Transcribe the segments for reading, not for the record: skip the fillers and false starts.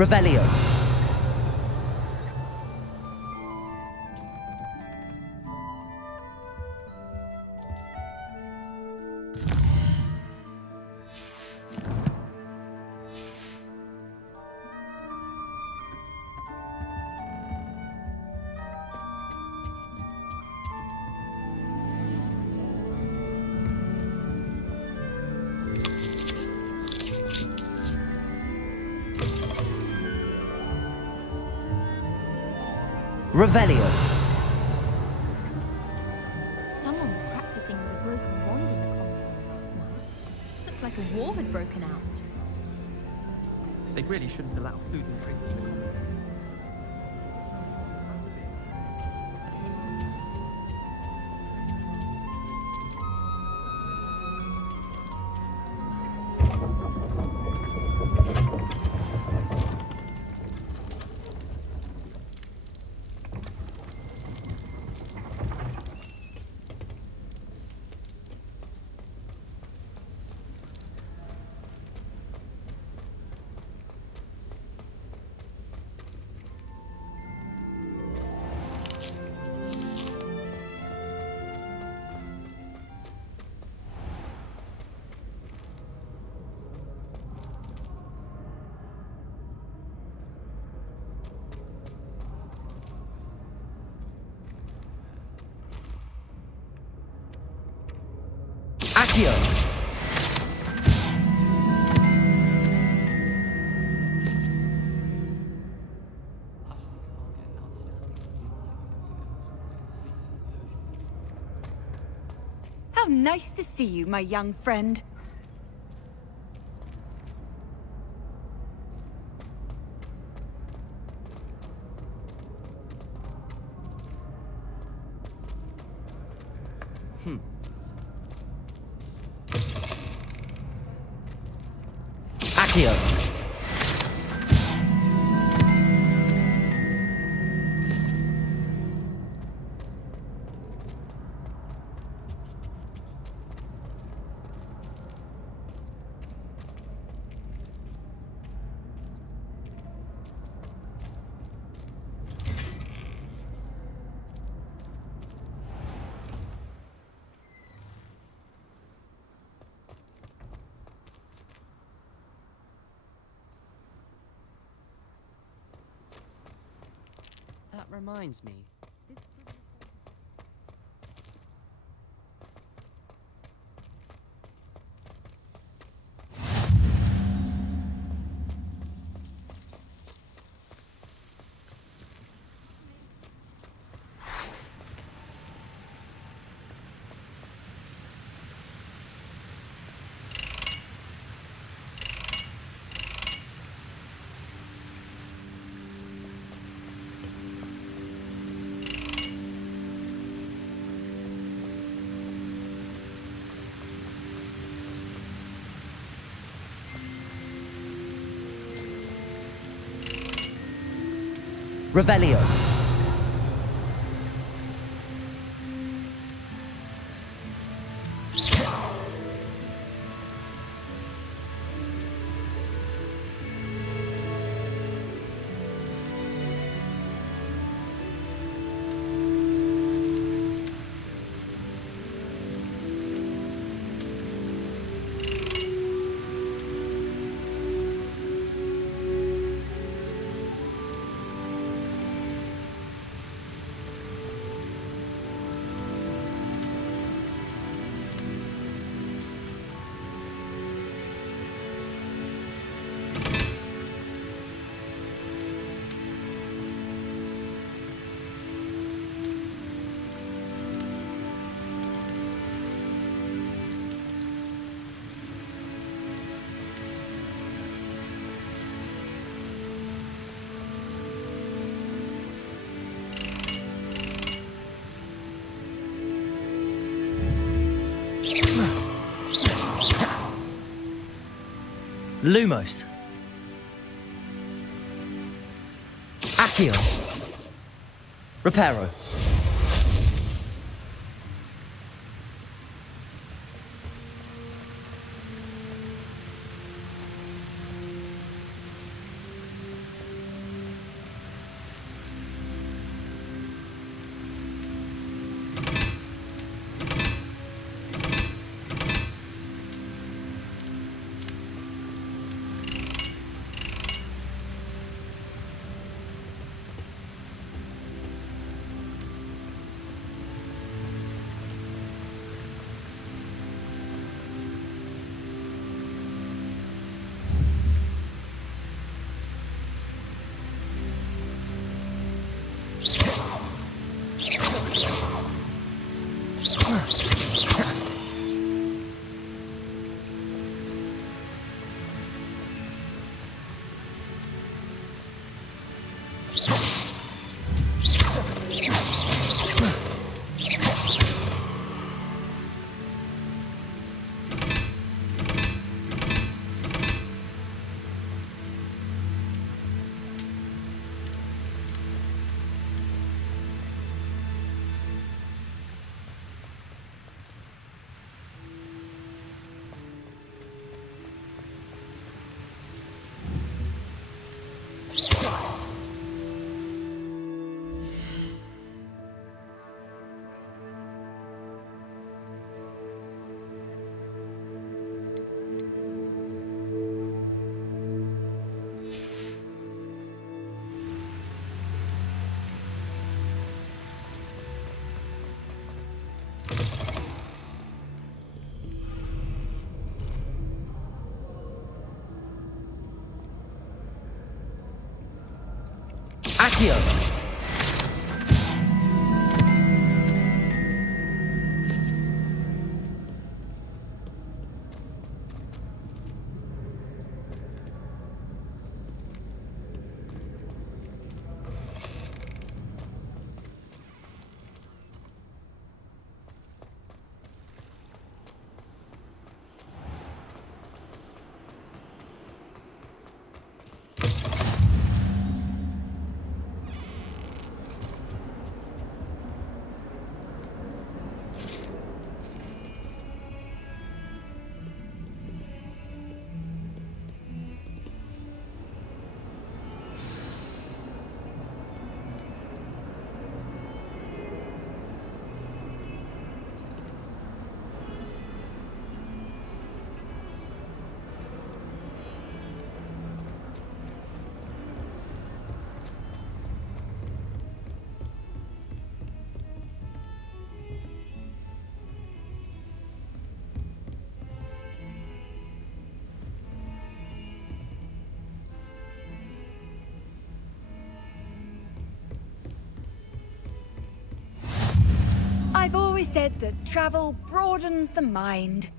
Revelio. Revelio. Someone was practicing with a broken wand in the common room last night. Looked like a war had broken out. They really shouldn't allow food and drink in the common room. Accio. How nice to see you, my young friend. Accio. That reminds me. Revelio. Lumos. Accio. Reparo. Accio. I've always said that travel broadens the mind.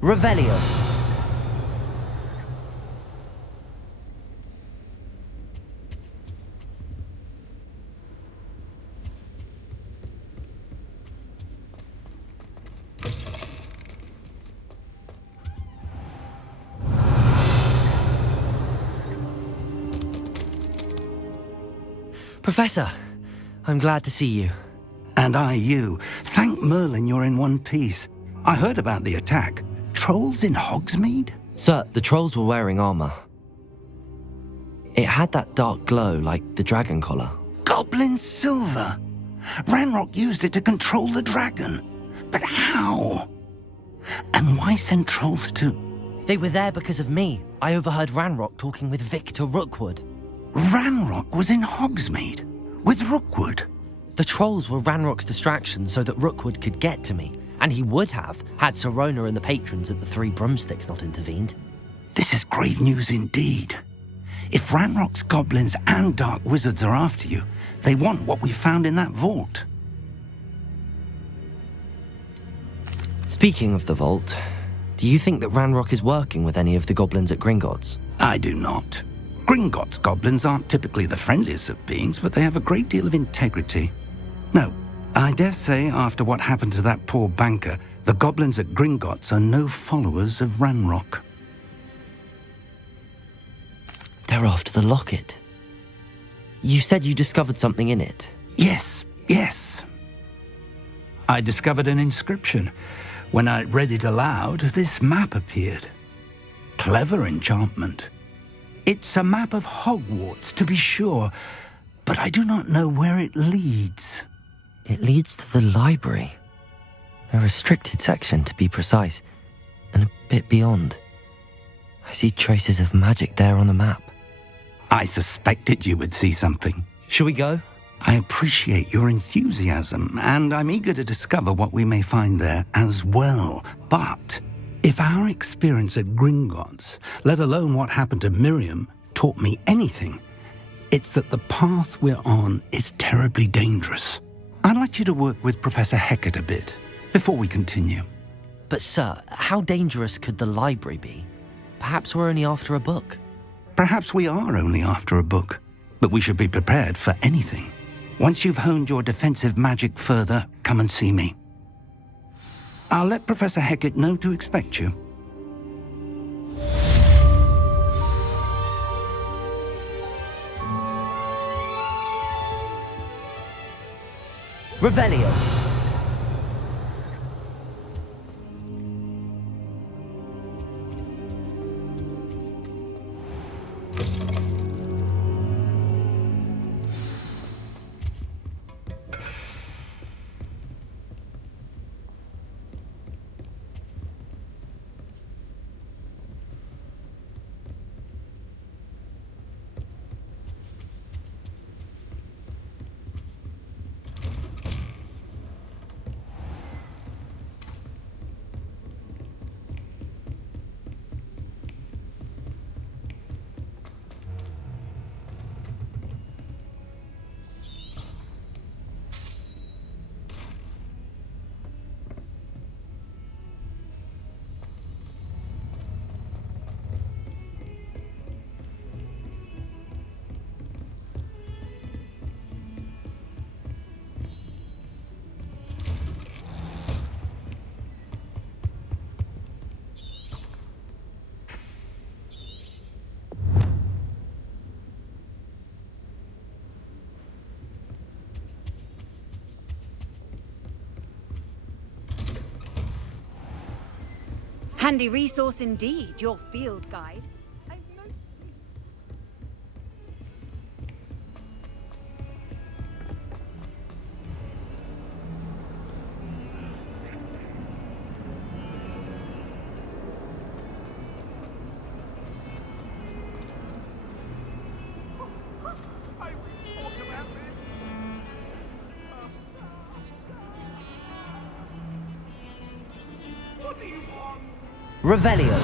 Revelio. Professor, I'm glad to see you. And I you. Thank Merlin you're in one piece. I heard about the attack. Trolls in Hogsmeade? Sir, the trolls were wearing armor. It had that dark glow like the dragon collar. Goblin silver! Ranrock used it to control the dragon. But how? And why send trolls too? They were there because of me. I overheard Ranrock talking with Victor Rookwood. Ranrock was in Hogsmeade? With Rookwood? The trolls were Ranrock's distraction so that Rookwood could get to me. And he would have, had Sirona and the patrons at the Three Broomsticks not intervened. This is grave news indeed. If Ranrock's goblins and dark wizards are after you, they want what we found in that vault. Speaking of the vault, do you think that Ranrock is working with any of the goblins at Gringotts? I do not. Gringotts goblins aren't typically the friendliest of beings, but they have a great deal of integrity. No, I dare say after what happened to that poor banker, the goblins at Gringotts are no followers of Ranrock. They're after the locket. You said you discovered something in it. Yes. I discovered an inscription. When I read it aloud, this map appeared. Clever enchantment. It's a map of Hogwarts, to be sure, but I do not know where it leads. It leads to the library. A restricted section, to be precise, and a bit beyond. I see traces of magic there on the map. I suspected you would see something. Shall we go? I appreciate your enthusiasm, and I'm eager to discover what we may find there as well. But if our experience at Gringotts, let alone what happened to Miriam, taught me anything, it's that the path we're on is terribly dangerous. I'd like you to work with Professor Hecat a bit before we continue. But sir, how dangerous could the library be? Perhaps we're only after a book. Perhaps we are only after a book, but we should be prepared for anything. Once you've honed your defensive magic further, come and see me. I'll let Professor Hecat know to expect you. Revelio. Handy resource indeed, your field guide. Revelio.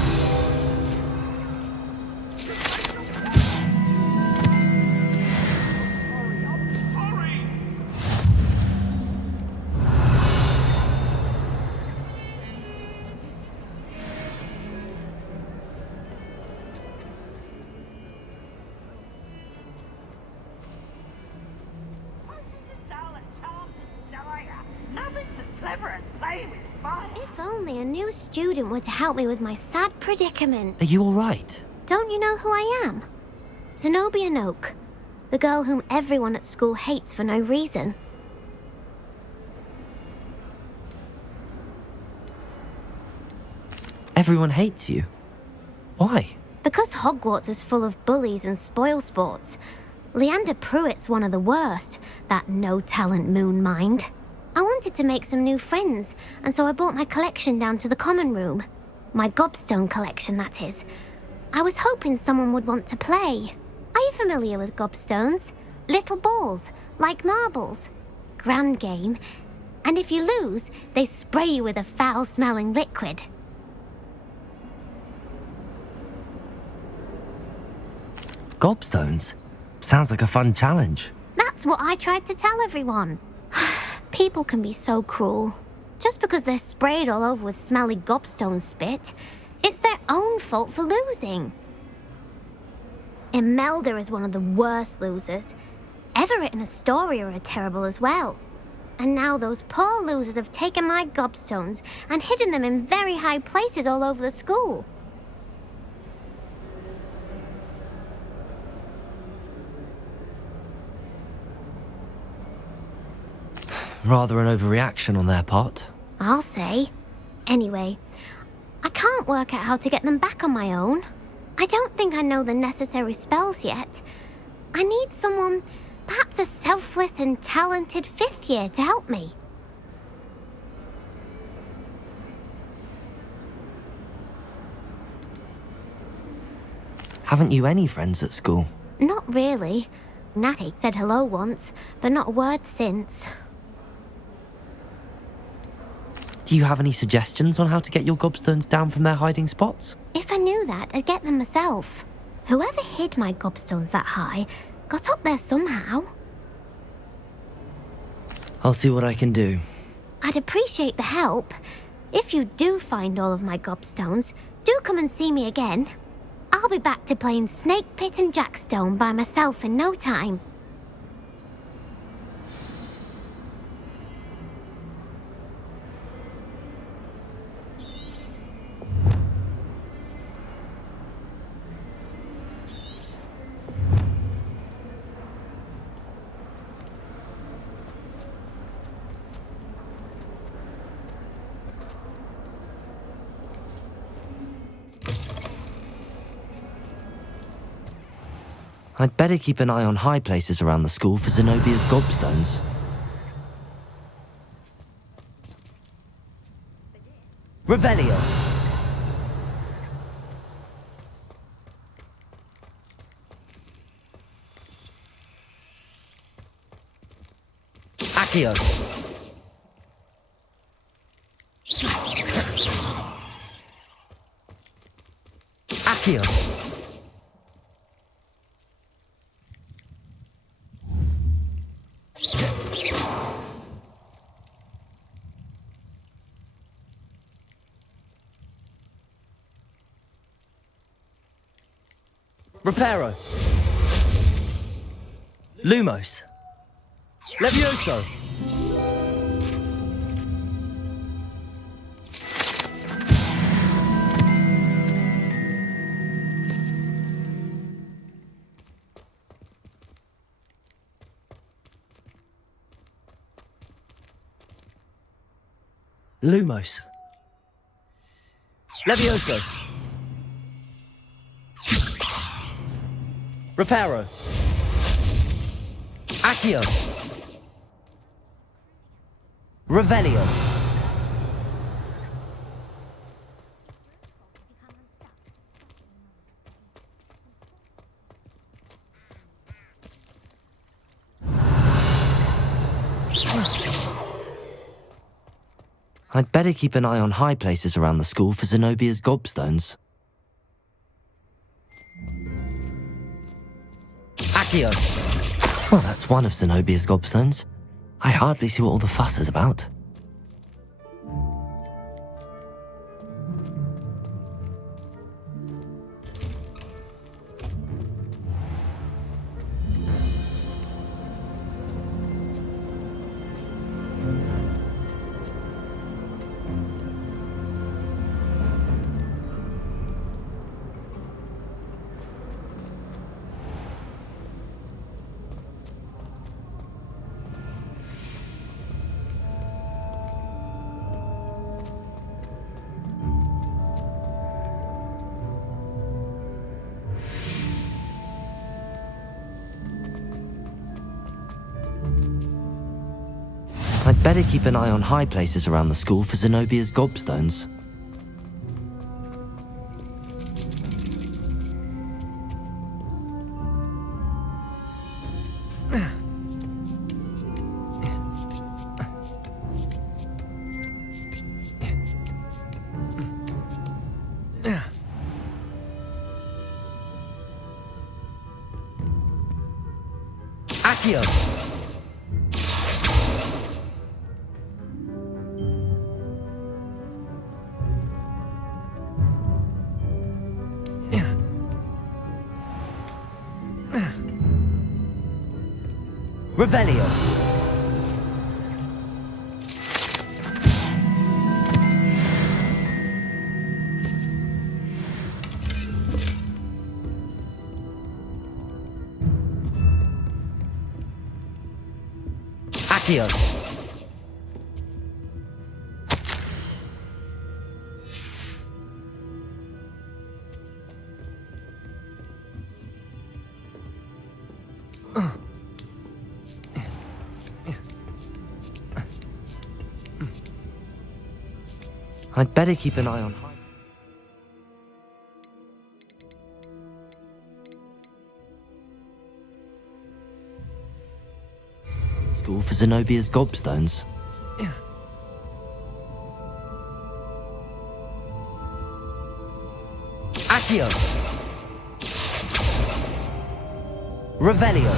If only a new student were to help me with my sad predicament. Are you all right? Don't you know who I am? Zenobia Noak, the girl whom everyone at school hates for no reason. Everyone hates you. Why? Because Hogwarts is full of bullies and spoilsports. Leander Pruitt's one of the worst, that no-talent moon mind. I wanted to make some new friends, and so I brought my collection down to the common room. My gobstone collection, that is. I was hoping someone would want to play. Are you familiar with gobstones? Little balls, like marbles. Grand game. And if you lose, they spray you with a foul-smelling liquid. Gobstones? Sounds like a fun challenge. That's what I tried to tell everyone. People can be so cruel. Just because they're sprayed all over with smelly gobstone spit, it's their own fault for losing. Imelda is one of the worst losers. Everett and Astoria are terrible as well. And now those poor losers have taken my gobstones and hidden them in very high places all over the school. Rather an overreaction on their part. I'll say. Anyway, I can't work out how to get them back on my own. I don't think I know the necessary spells yet. I need someone, perhaps a selfless and talented fifth year to help me. Haven't you any friends at school? Not really. Natty said hello once, but not a word since. Do you have any suggestions on how to get your gobstones down from their hiding spots? If I knew that, I'd get them myself. Whoever hid my gobstones that high got up there somehow. I'll see what I can do. I'd appreciate the help. If you do find all of my gobstones, do come and see me again. I'll be back to playing Snake Pit and Jackstone by myself in no time. I'd better keep an eye on high places around the school for Zenobia's gobstones. Revelio. Accio. Accio. Reparo. Lumos. Levioso. Lumos. Levioso. Reparo. Accio. Revelio. I'd better keep an eye on high places around the school for Zenobia's gobstones. Accio. Well, that's one of Zenobia's gobstones. I hardly see what all the fuss is about. I'd better keep an eye on high places around the school for Zenobia's gobstones. Accio. Revelio. Accio. I'd better keep an eye on high... school for Zenobia's gobstones. Accio. Revelio.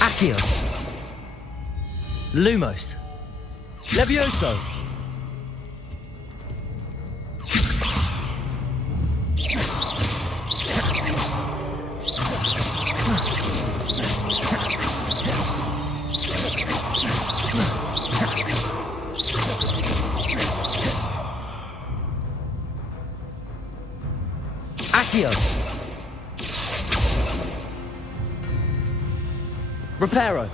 Accio. Lumos. Levioso. Accio. Reparo.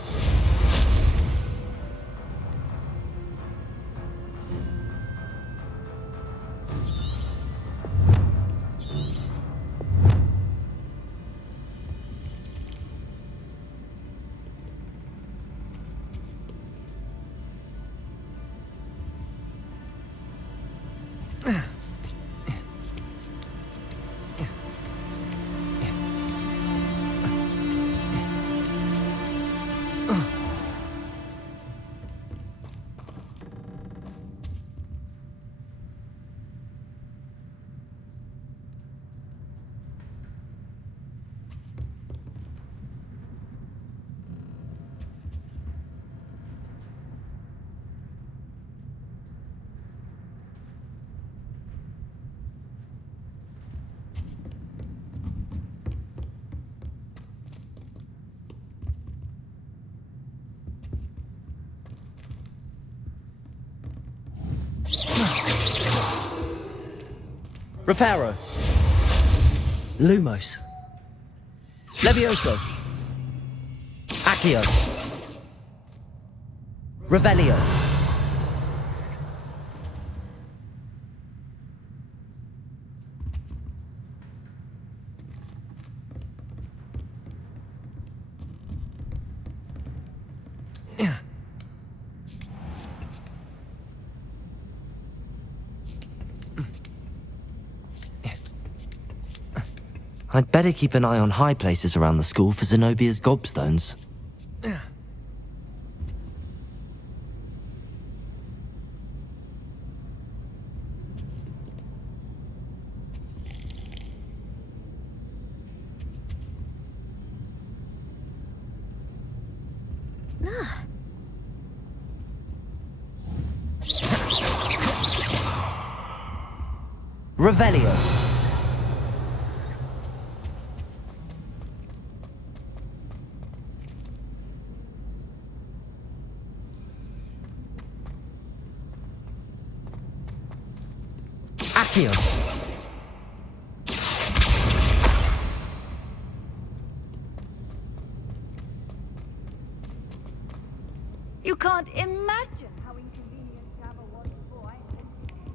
Reparo. Lumos. Levioso. Accio. Revelio. I'd better keep an eye on high places around the school for Zenobia's gobstones. Revelio. Accio. You can't imagine how inconvenient travel was before I invented it.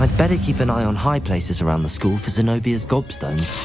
I'd better keep an eye on high places around the school for Zenobia's gobstones.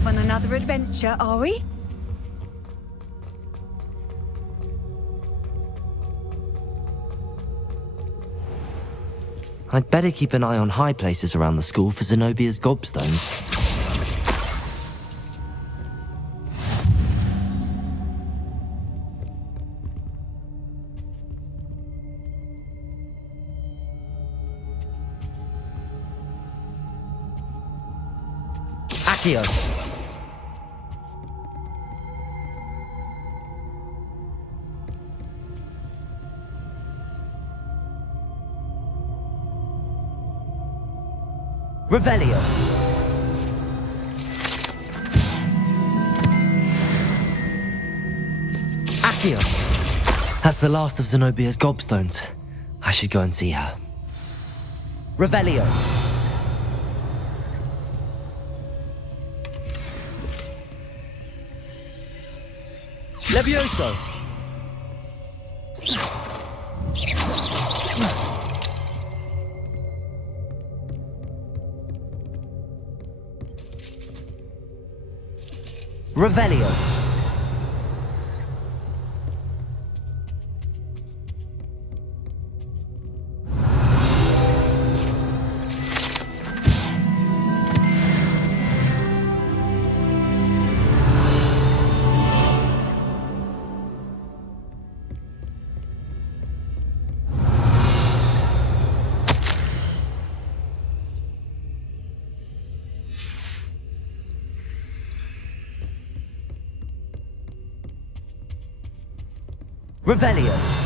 off on another adventure, are we? I'd better keep an eye on high places around the school for Zenobia's gobstones. Accio. Revelio. Accio. That's the last of Zenobia's gobstones. I should go and see her. Revelio. Levioso. Revelio. Revelio.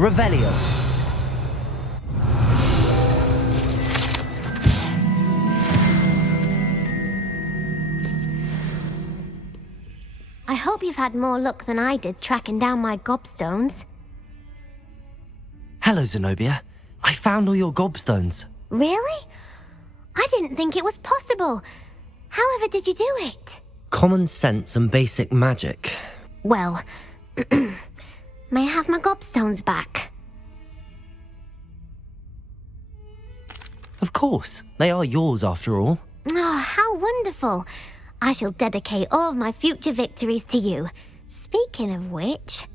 Revelio. I hope you've had more luck than I did tracking down my gobstones. Hello, Zenobia. I found all your gobstones. Really? I didn't think it was possible. However did you do it? Common sense and basic magic. Well, may I have my gobstones back? Of course. They are yours after all. Oh, how wonderful. I shall dedicate all of my future victories to you. Speaking of which,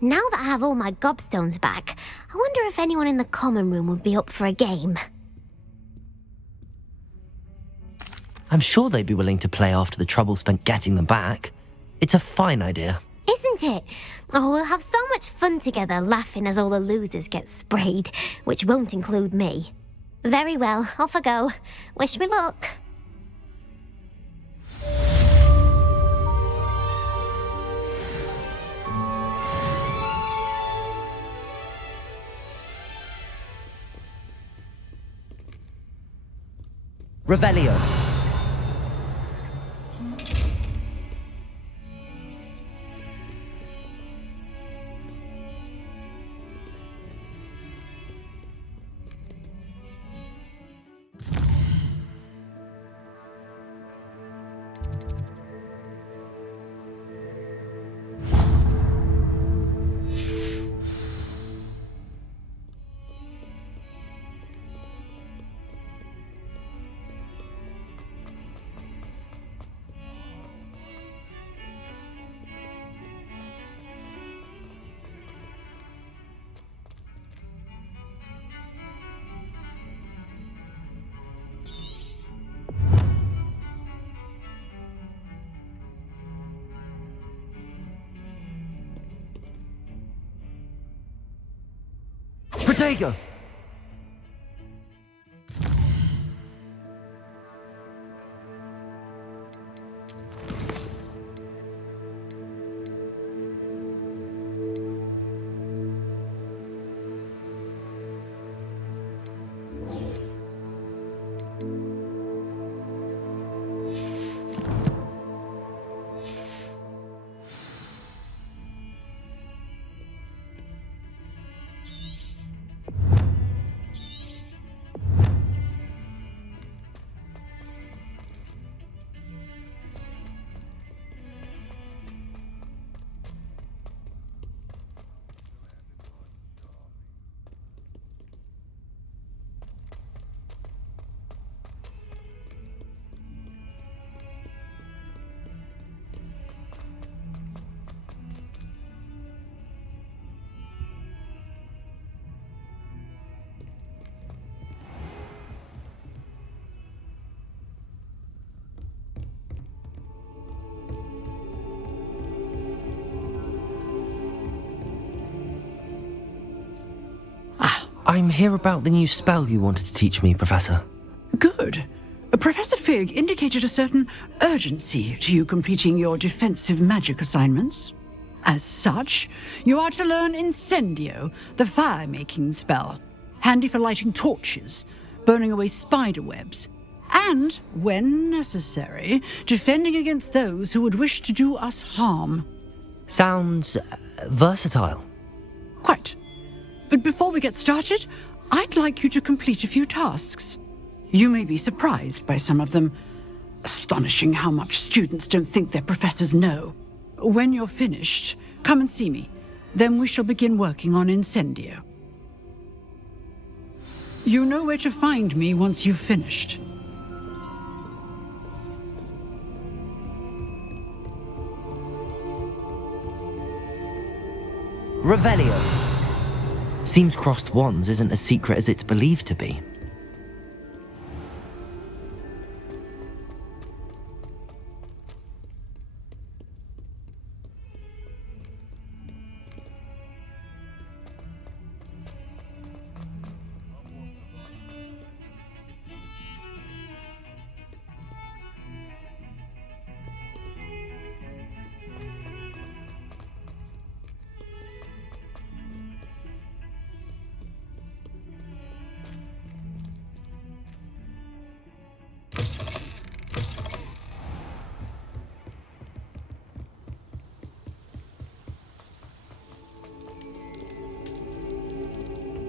now that I have all my gobstones back, I wonder if anyone in the common room would be up for a game. I'm sure they'd be willing to play after the trouble spent getting them back. It's a fine idea. Isn't it? Oh, we'll have so much fun together laughing as all the losers get sprayed, which won't include me. Very well, off I go. Wish me luck. Revelio. Potato! I'm here about the new spell you wanted to teach me, Professor. Good. Professor Fig indicated a certain urgency to you completing your defensive magic assignments. As such, you are to learn Incendio, the fire-making spell, handy for lighting torches, burning away spider webs, and, when necessary, defending against those who would wish to do us harm. Sounds versatile. Quite. But before we get started, I'd like you to complete a few tasks. You may be surprised by some of them. Astonishing how much students don't think their professors know. When you're finished, come and see me. Then we shall begin working on Incendio. You know where to find me once you've finished. Revelio. Seems crossed wands isn't as secret as it's believed to be.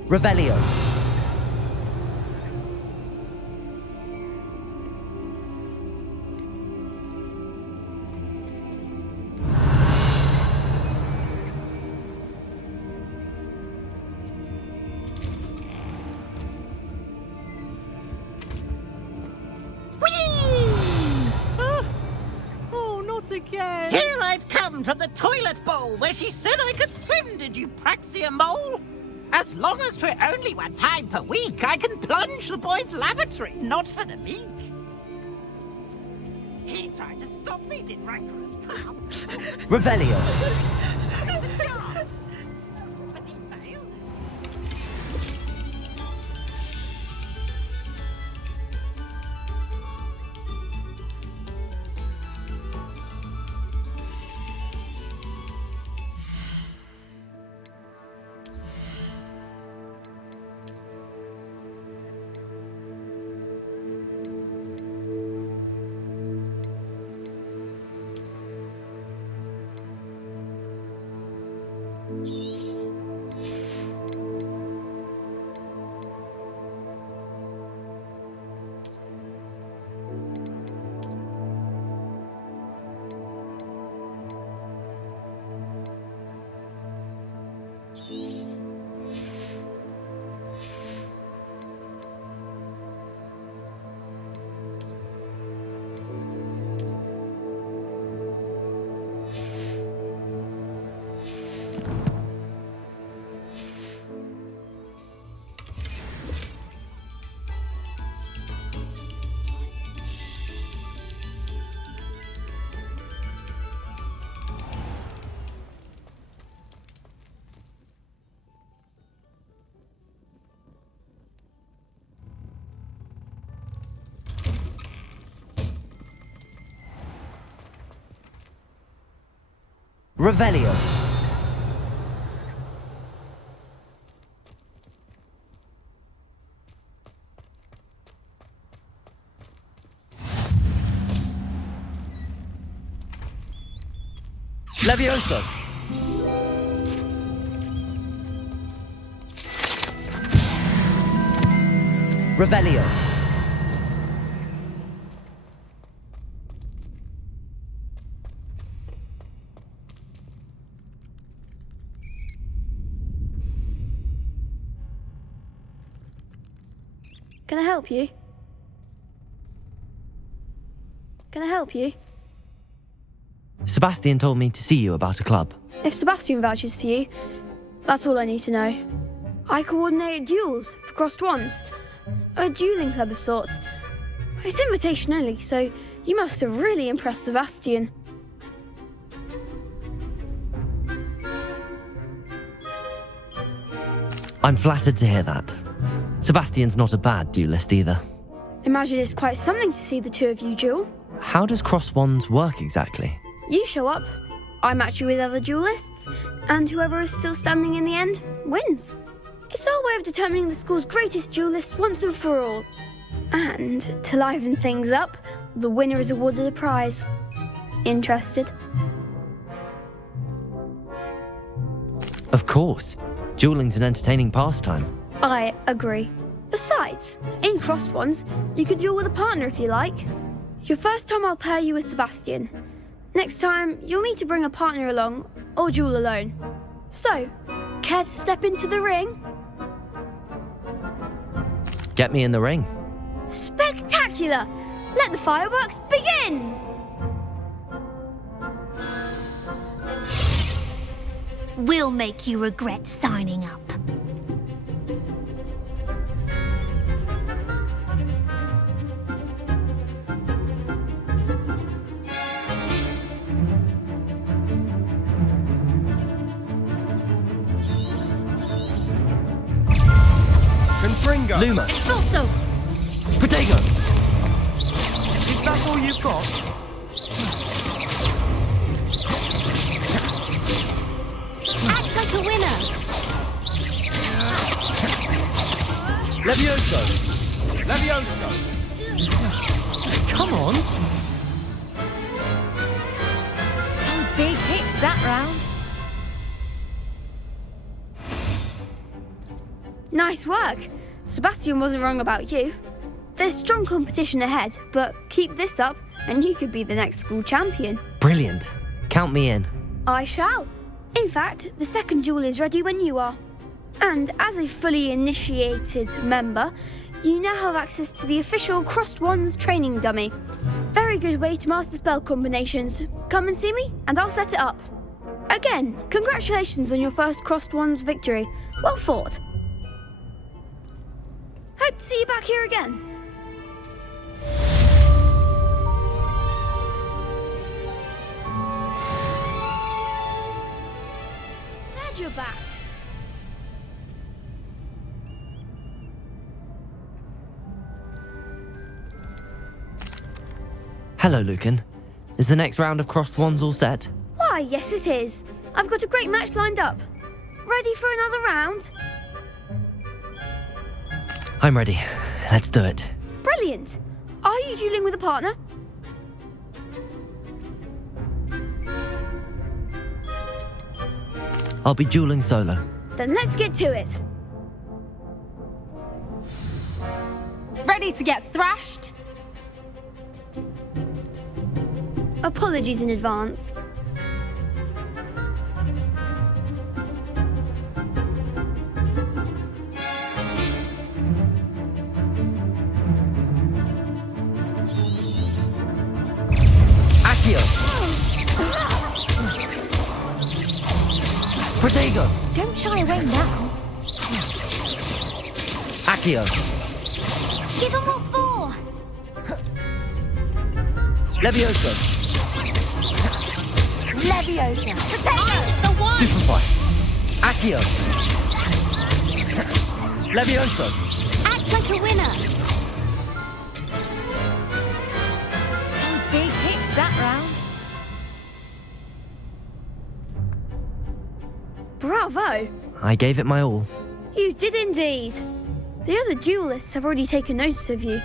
Revelio. Oh, not again! Here I've come from the toilet bowl where she said I could swim, did you praxia mole? As long as for only 1 time per week, I can plunge the boy's lavatory, not for the meek. He tried to stop me, did rancorous pal. Revelio. But he failed. Revelio. Levioso. Revelio. Can I help you? Can I help you? Sebastian told me to see you about a club. If Sebastian vouches for you, that's all I need to know. I coordinate duels for crossed wands. A dueling club of sorts. It's invitation only, so you must have really impressed Sebastian. I'm flattered to hear that. Sebastian's not a bad duelist either. Imagine it's quite something to see the two of you duel. How does cross wands work exactly? You show up, I match you with other duelists, and whoever is still standing in the end wins. It's our way of determining the school's greatest duelist once and for all. And to liven things up, the winner is awarded a prize. Interested? Of course. Dueling's an entertaining pastime. I agree. Besides, in crossed ones, you could duel with a partner if you like. Your first time I'll pair you with Sebastian. Next time, you'll need to bring a partner along, or duel alone. So, care to step into the ring? Get me in the ring. Spectacular! Let the fireworks begin! We'll make you regret signing up. Confringo. Luma. Expulso! Protego. Is that all you've got? Act like a winner. Levioso. Levioso. Come on. Some big hits that round. Nice work. Sebastian wasn't wrong about you. There's strong competition ahead, but keep this up and you could be the next school champion. Brilliant. Count me in. I shall. In fact, the second duel is ready when you are. And as a fully initiated member, you now have access to the official Crossed Wands training dummy. Very good way to master spell combinations. Come and see me and I'll set it up. Again, congratulations on your first Crossed Wands victory. Well fought. Hope to see you back here again. Glad you're back. Hello, Lucan. Is the next round of crossed wands all set? Why, yes it is. I've got a great match lined up. Ready for another round? I'm ready. Let's do it. Brilliant. Are you dueling with a partner? I'll be dueling solo. Then let's get to it. Ready to get thrashed? Apologies in advance. Accio. Protego. Don't shy away now. Accio. Give 'em what for! Levioso. Leviosa. The one! Stupefy. Accio. Levioso. Act like a winner. Some big hits that round. Bravo! I gave it my all. You did indeed. The other duelists have already taken notice of you,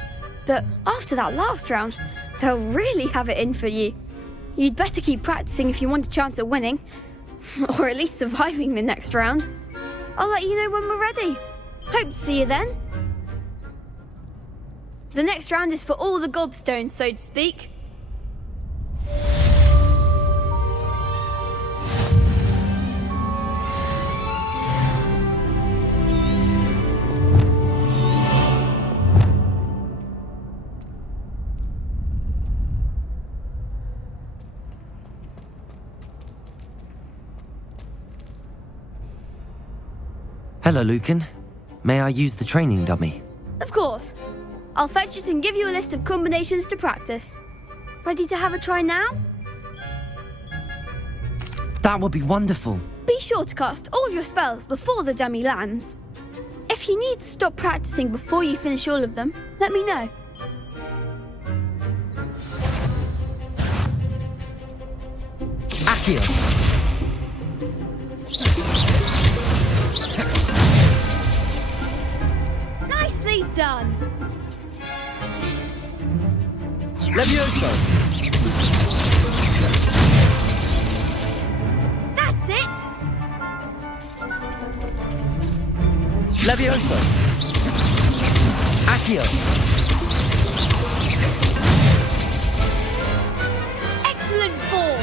but after that last round, they'll really have it in for you. You'd better keep practicing if you want a chance at winning, or at least surviving the next round. I'll let you know when we're ready. Hope to see you then. The next round is for all the gobstones, so to speak. Hello, Lucan. May I use the training dummy? Of course. I'll fetch it and give you a list of combinations to practice. Ready to have a try now? That would be wonderful. Be sure to cast all your spells before the dummy lands. If you need to stop practicing before you finish all of them, let me know. Accio. Nicely done. Levioso. That's it. Levioso. Accio. Excellent form.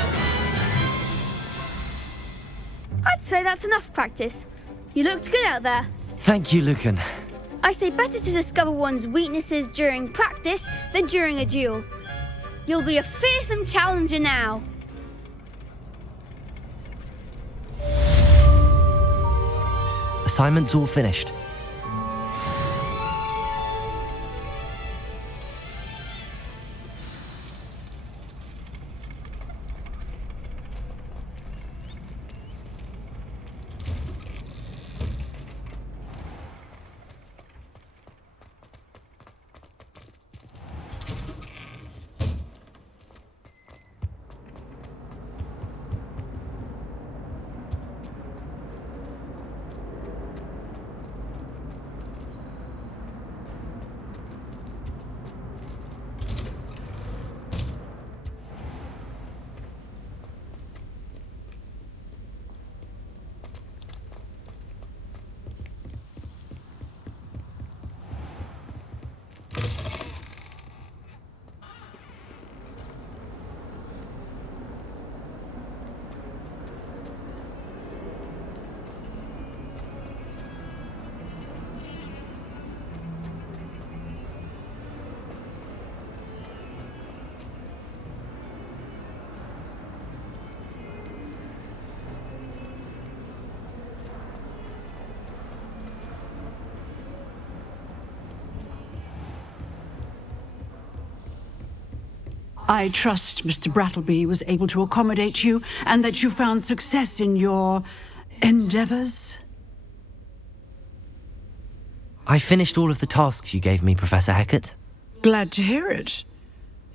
I'd say that's enough practice. You looked good out there. Thank you, Lucan. I say better to discover one's weaknesses during practice than during a duel. You'll be a fearsome challenger now. Assignment's all finished. I trust Mr. Brattleby was able to accommodate you and that you found success in your endeavors. I finished all of the tasks you gave me, Professor Hecat. Glad to hear it.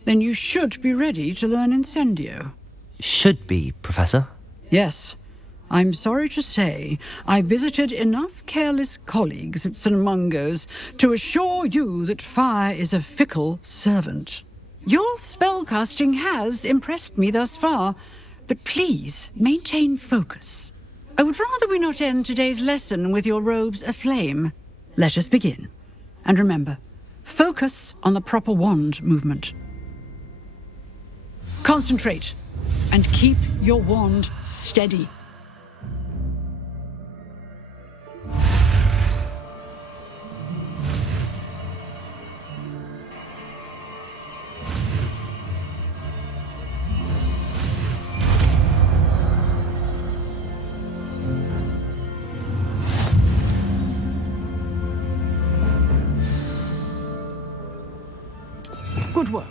Then you should be ready to learn Incendio. Should be, Professor. Yes. I'm sorry to say, I visited enough careless colleagues at St. Mungo's to assure you that fire is a fickle servant. Your spellcasting has impressed me thus far, but please maintain focus. I would rather we not end today's lesson with your robes aflame. Let us begin. And remember, focus on the proper wand movement. Concentrate and keep your wand steady. Good work.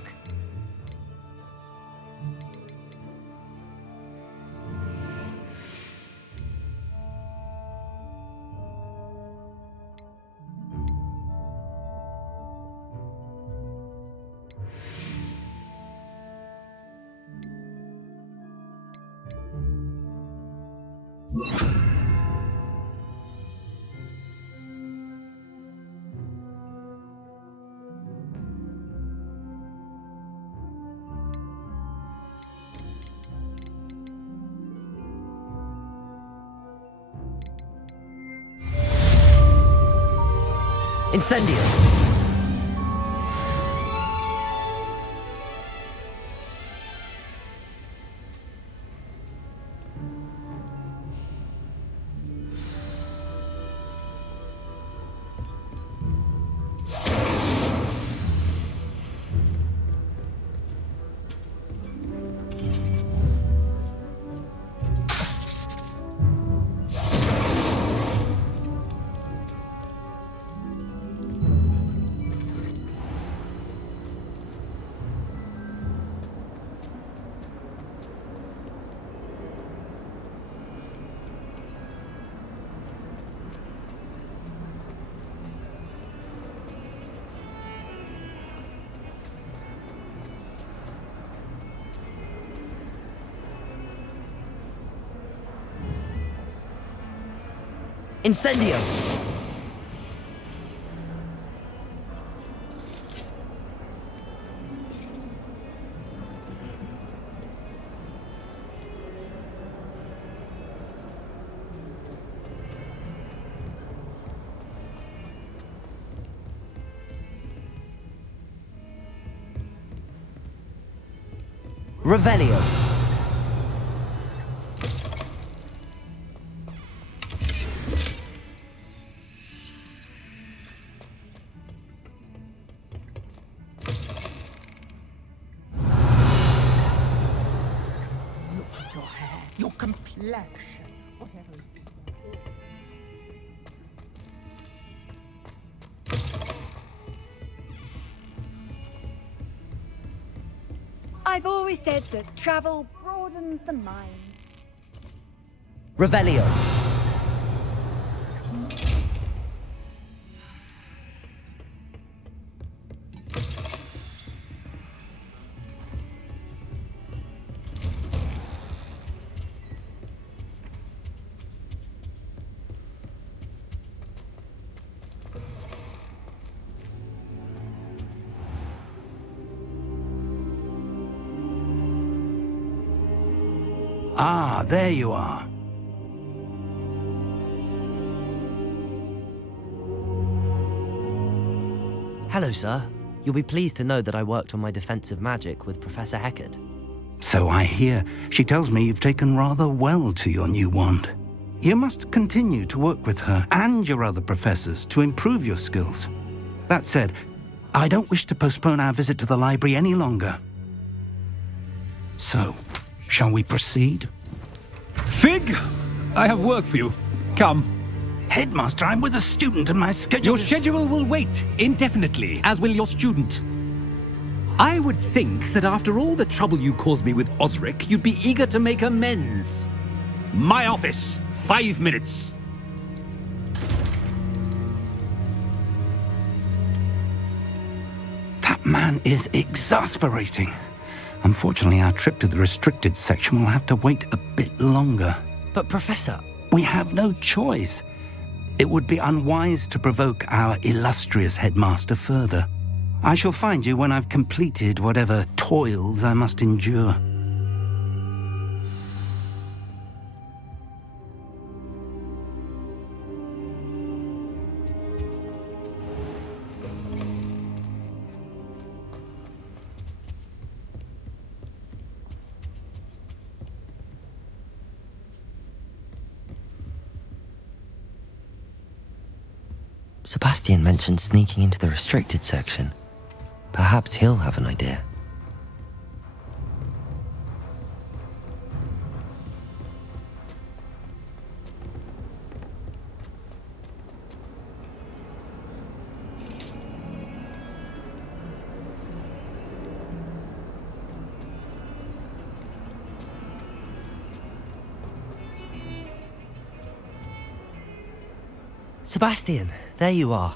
Incendio. Incendio. Revelio. Your complexion, whatever it is. I've always said that travel broadens the mind. Revelio. Ah, there you are. Hello, sir. You'll be pleased to know that I worked on my defensive magic with Professor Heckard. So I hear. She tells me you've taken rather well to your new wand. You must continue to work with her and your other professors to improve your skills. That said, I don't wish to postpone our visit to the library any longer. So, shall we proceed? Fig! I have work for you. Come. Headmaster, I'm with a student and my schedule Your schedule will wait indefinitely, as will your student. I would think that after all the trouble you caused me with Osric, you'd be eager to make amends. My office, 5 minutes. That man is exasperating. Unfortunately, our trip to the restricted section will have to wait a bit longer. But Professor... We have no choice. It would be unwise to provoke our illustrious headmaster further. I shall find you when I've completed whatever toils I must endure. Sebastian mentioned sneaking into the restricted section. Perhaps he'll have an idea. Sebastian, there you are.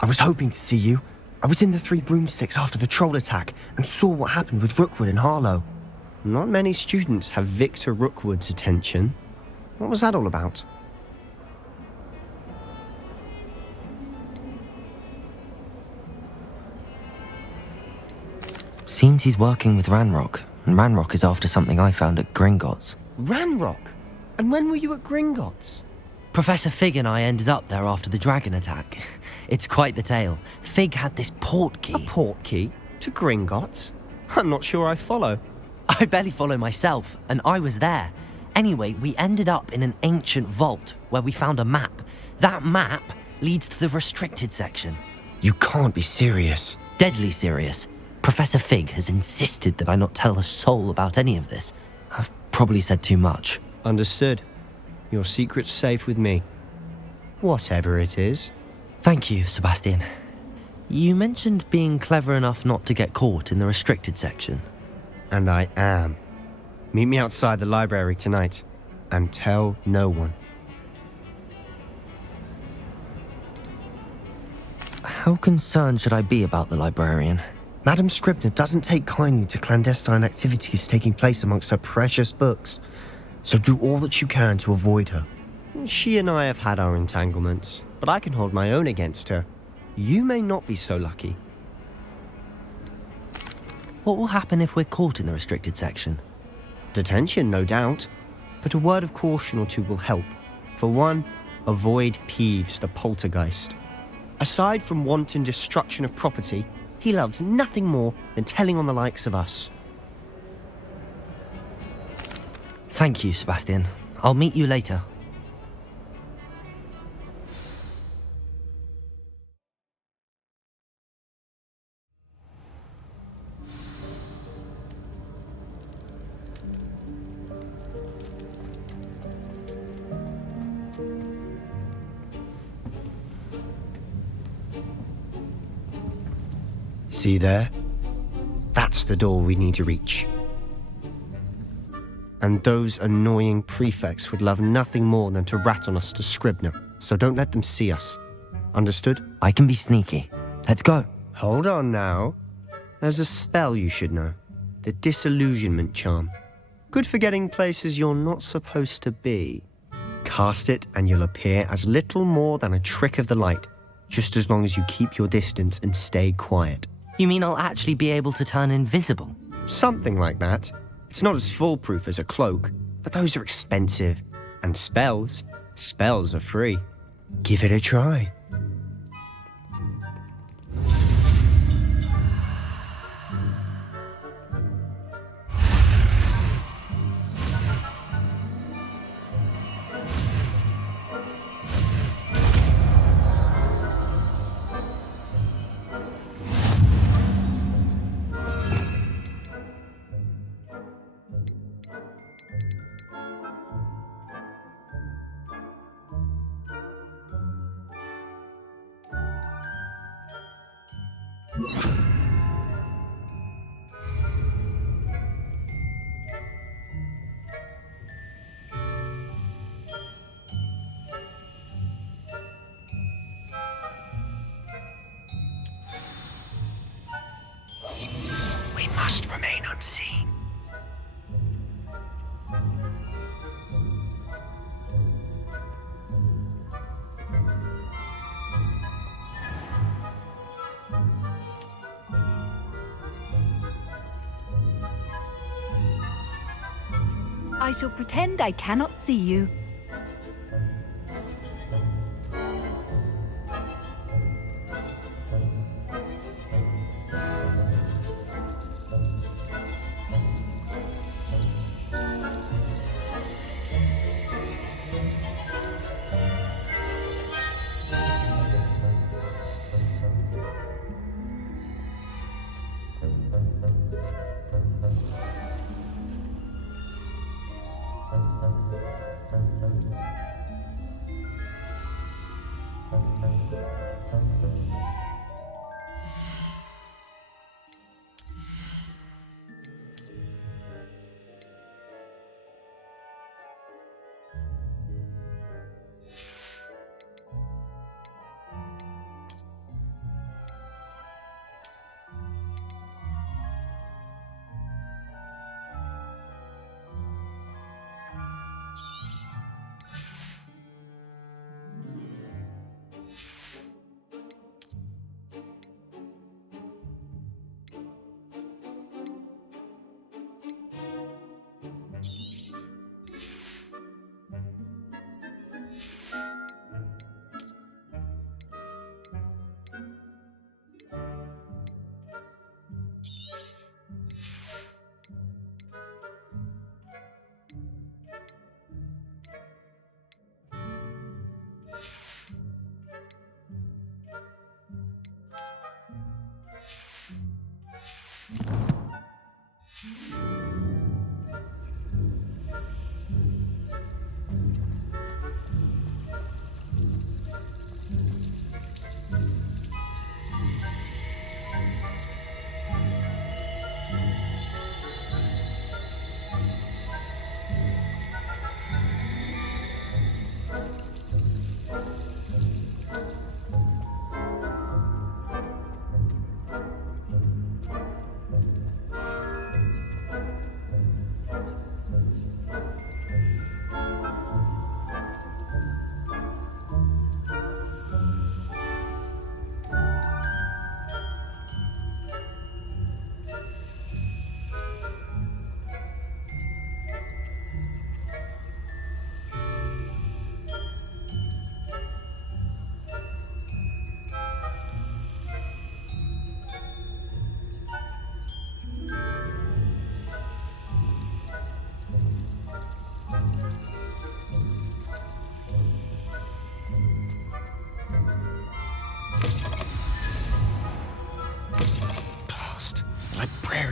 I was hoping to see you. I was in the Three Broomsticks after the troll attack and saw what happened with Rookwood and Harlow. Not many students have Victor Rookwood's attention. What was that all about? Seems he's working with Ranrock, and Ranrock is after something I found at Gringotts. Ranrock? And when were you at Gringotts? Professor Fig and I ended up there after the dragon attack. It's quite the tale. Fig had this portkey. A portkey? To Gringotts? I'm not sure I follow. I barely follow myself, and I was there. Anyway, we ended up in an ancient vault where we found a map. That map leads to the restricted section. You can't be serious. Deadly serious. Professor Fig has insisted that I not tell a soul about any of this. I've probably said too much. Understood. Your secret's safe with me. Whatever it is. Thank you, Sebastian. You mentioned being clever enough not to get caught in the restricted section. And I am. Meet me outside the library tonight. And tell no one. How concerned should I be about the librarian? Madam Scribner doesn't take kindly to clandestine activities taking place amongst her precious books. So do all that you can to avoid her. She and I have had our entanglements, but I can hold my own against her. You may not be so lucky. What will happen if we're caught in the restricted section? Detention, no doubt. But a word of caution or two will help. For one, avoid Peeves, the poltergeist. Aside from wanton destruction of property, he loves nothing more than telling on the likes of us. Thank you, Sebastian. I'll meet you later. See there? That's the door we need to reach. And those annoying prefects would love nothing more than to rat on us to Scribner, so don't let them see us. Understood? I can be sneaky. Let's go. Hold on now. There's a spell you should know. The disillusionment charm. Good for getting places you're not supposed to be. Cast it and you'll appear as little more than a trick of the light, just as long as you keep your distance and stay quiet. You mean I'll actually be able to turn invisible? Something like that. It's not as foolproof as a cloak, but those are expensive. And spells are free. Give it a try. We must remain unseen. I shall pretend I cannot see you.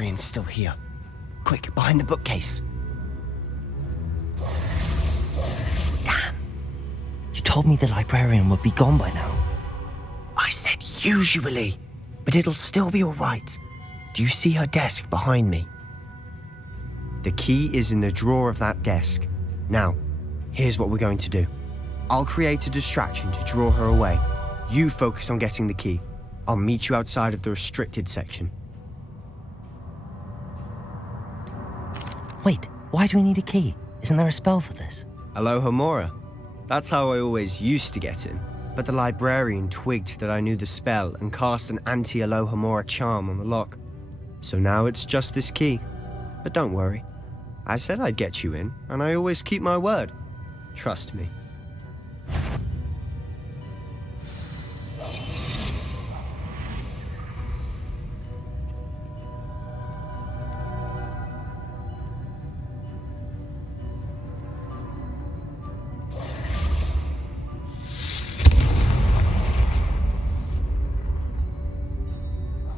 librarian's still here. Quick, behind the bookcase. Damn. You told me the librarian would be gone by now. I said usually, but it'll still be all right. Do you see her desk behind me? The key is in the drawer of that desk. Now, here's what we're going to do. I'll create a distraction to draw her away. You focus on getting the key. I'll meet you outside of the restricted section. Wait, why do we need a key? Isn't there a spell for this? Alohomora. That's how I always used to get in. But the librarian twigged that I knew the spell and cast an anti-Alohomora charm on the lock. So now it's just this key. But don't worry. I said I'd get you in, and I always keep my word. Trust me.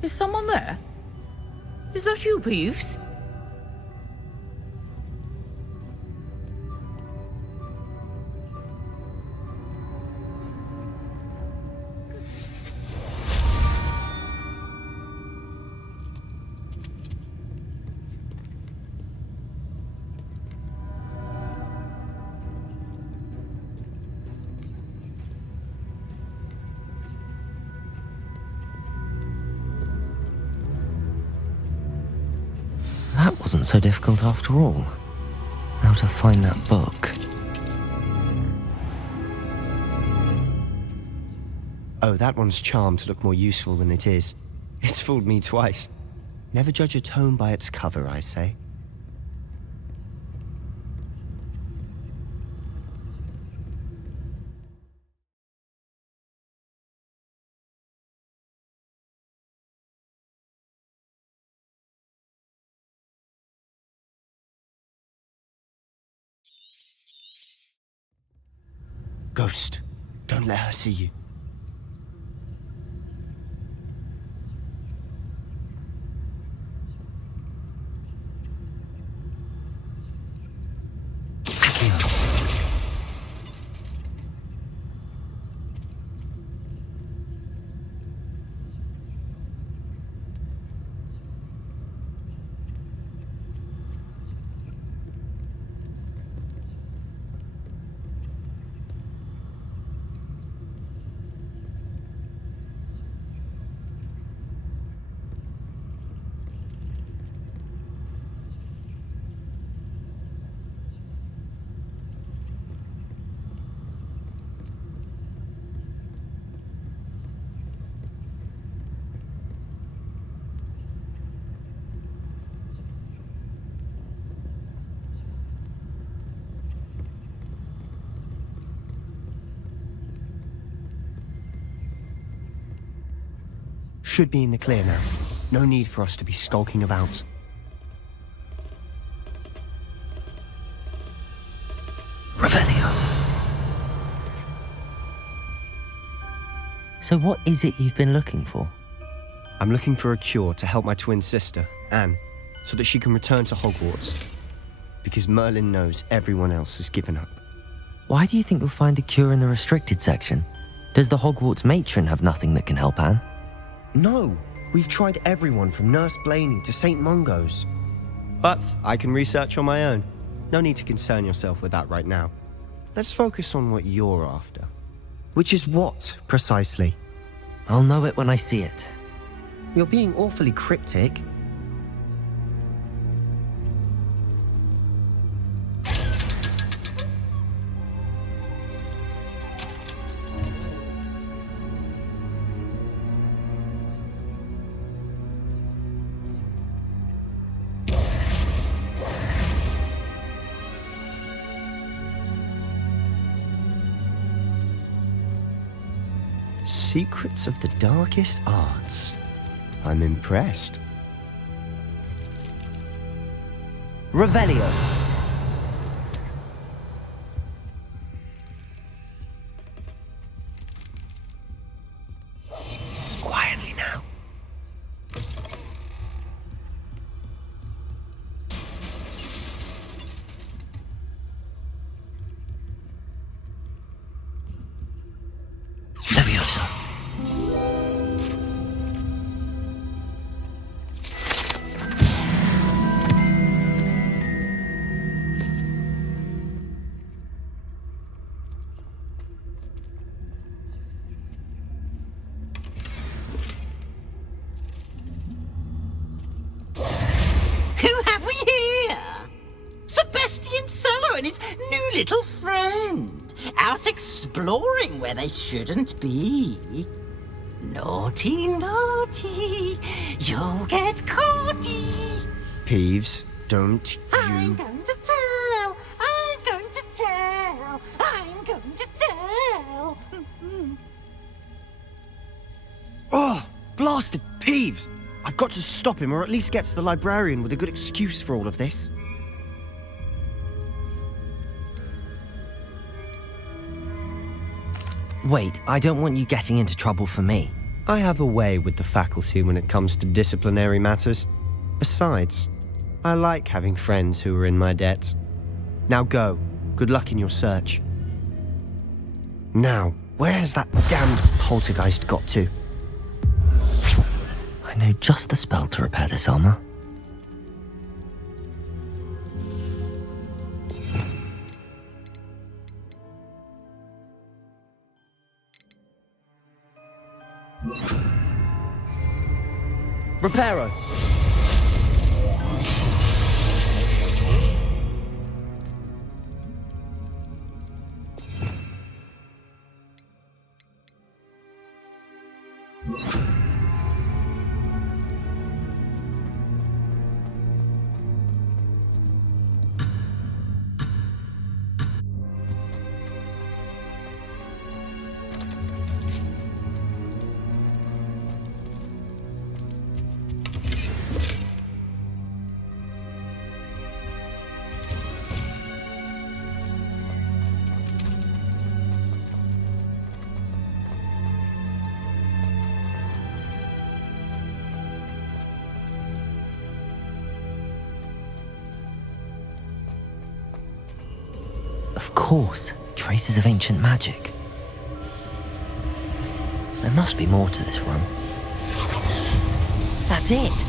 Is someone there? Is that you, Peeves? That wasn't so difficult after all. Now to find that book. Oh, that one's charmed to look more useful than it is. It's fooled me twice. Never judge a tome by its cover, I say. Ghost, don't let her see you. Should be in the clear now. No need for us to be skulking about. Revelio. So what is it you've been looking for? I'm looking for a cure to help my twin sister, Anne, so that she can return to Hogwarts. Because Merlin knows everyone else has given up. Why do you think you'll find a cure in the restricted section? Does the Hogwarts matron have nothing that can help Anne? No, we've tried everyone from Nurse Blaney to St. Mungo's. But I can research on my own. No need to concern yourself with that right now. Let's focus on what you're after. Which is what, precisely? I'll know it when I see it. You're being awfully cryptic. Secrets of the darkest arts. I'm impressed. Revelio. Quietly now. hope so. Who have we here? Sebastian Sallow and his new little friend, out exploring where they shouldn't be. Naughty, naughty, you'll get caughty. Peeves, don't I'm you... going to tell, I'm going to tell, I'm going to tell. Oh, blasted Peeves! I've got to stop him, or at least get to the librarian with a good excuse for all of this. Wait, I don't want you getting into trouble for me. I have a way with the faculty when it comes to disciplinary matters. Besides, I like having friends who are in my debt. Now go. Good luck in your search. Now, where has that damned poltergeist got to? I know just the spell to repair this armor. Reparo! Of course, traces of ancient magic. There must be more to this room. That's it!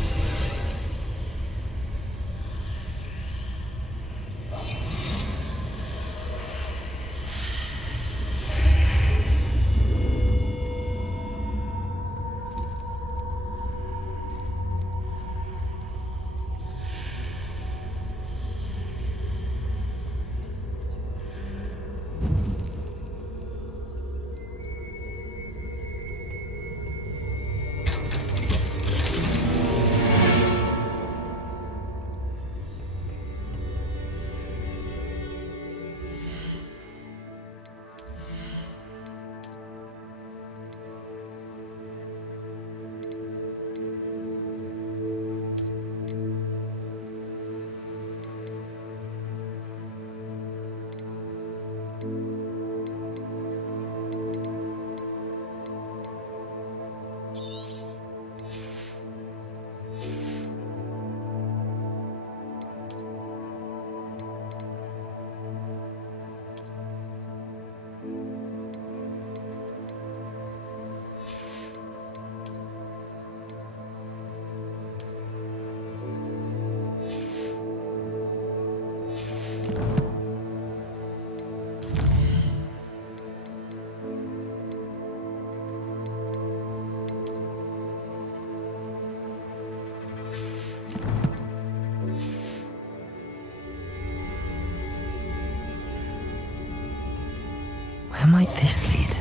Where might this lead?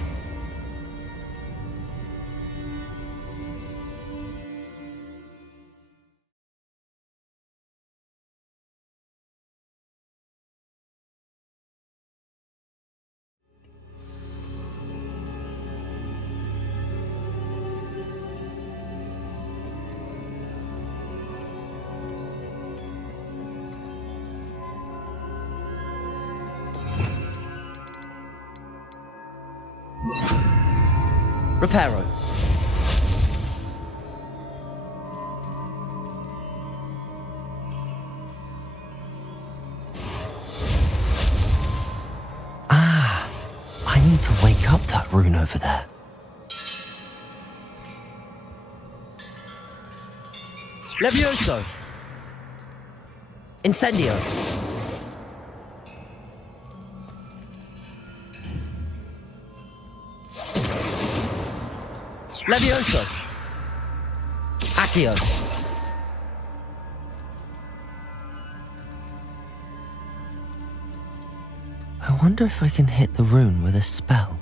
Reparo. Ah, I need to wake up that rune over there. Levioso! Incendio! Levioso! Accio! I wonder if I can hit the rune with a spell.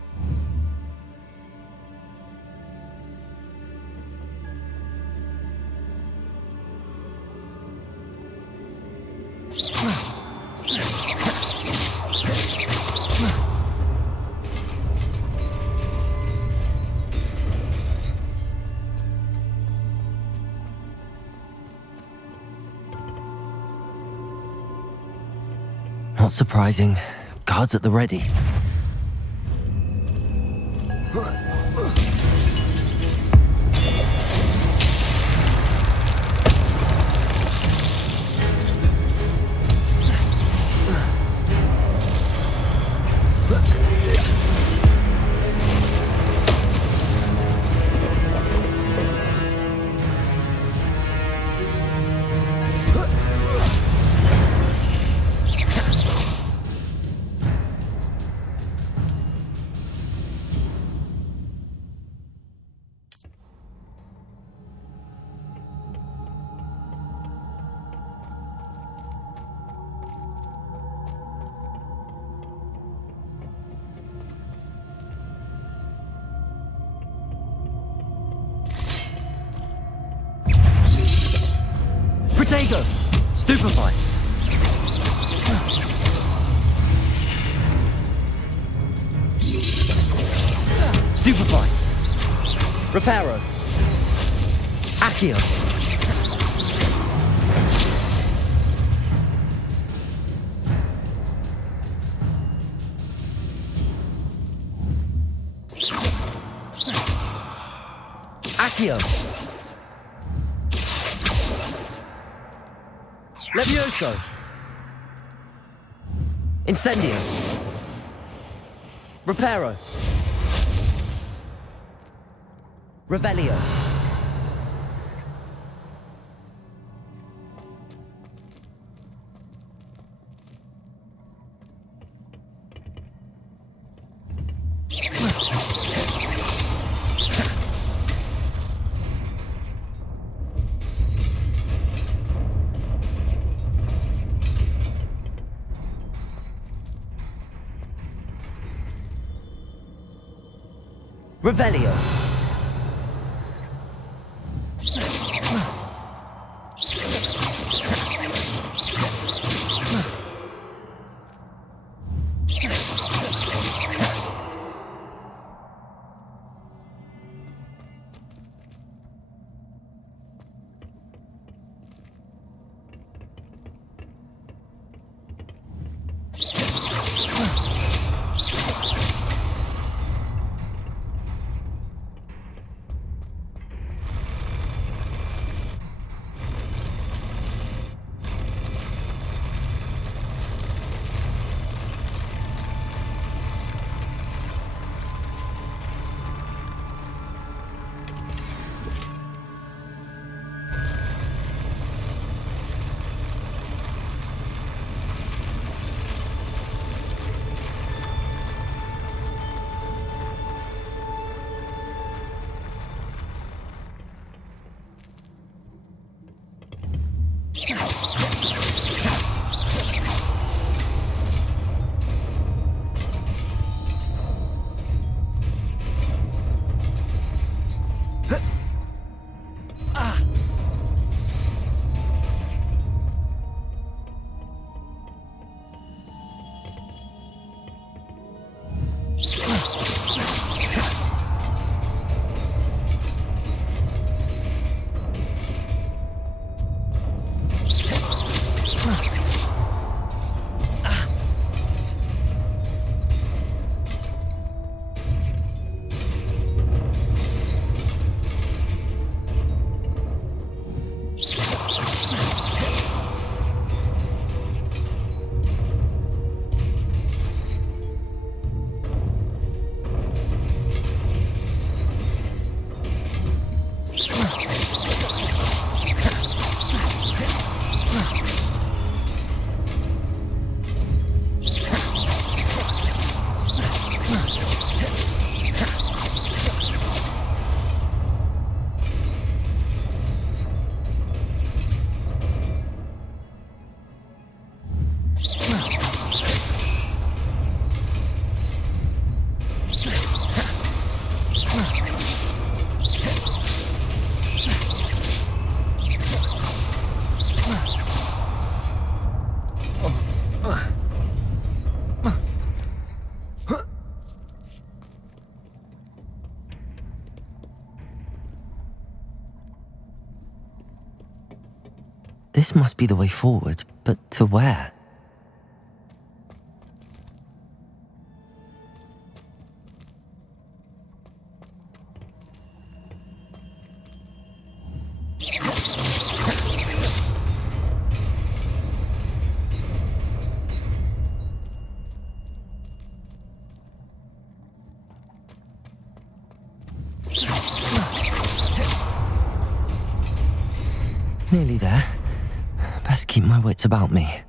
Not surprising. Guards at the ready. Potato! Stupefy! Stupefy! Reparo! Accio! Accio! Levioso! Incendio! Reparo! Revelio! Revelio! This must be the way forward, but to where? Nearly there. Best keep my wits about me.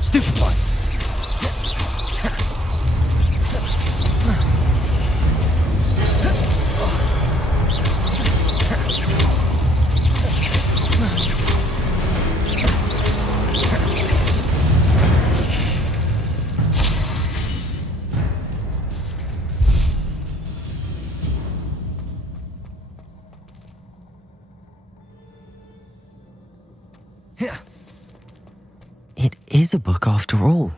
Stupefied. It is a book after all.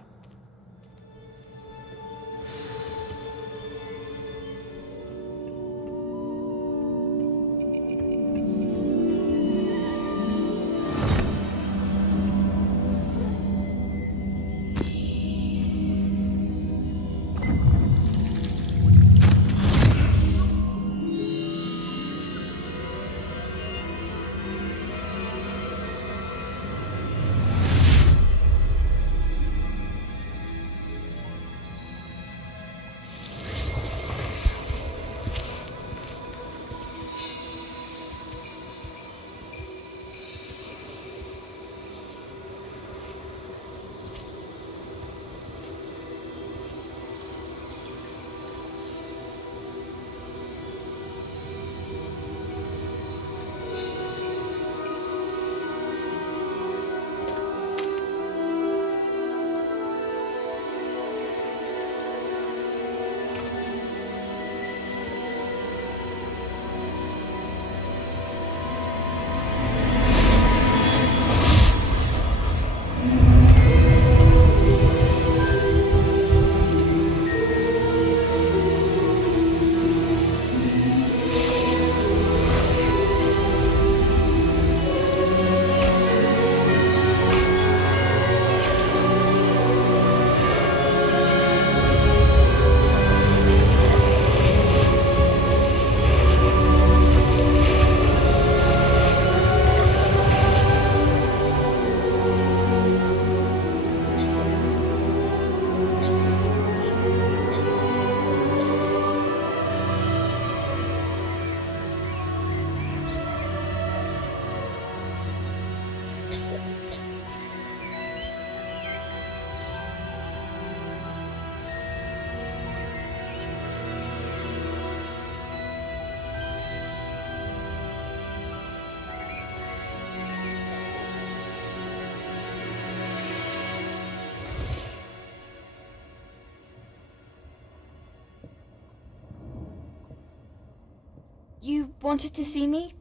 You wanted to see me?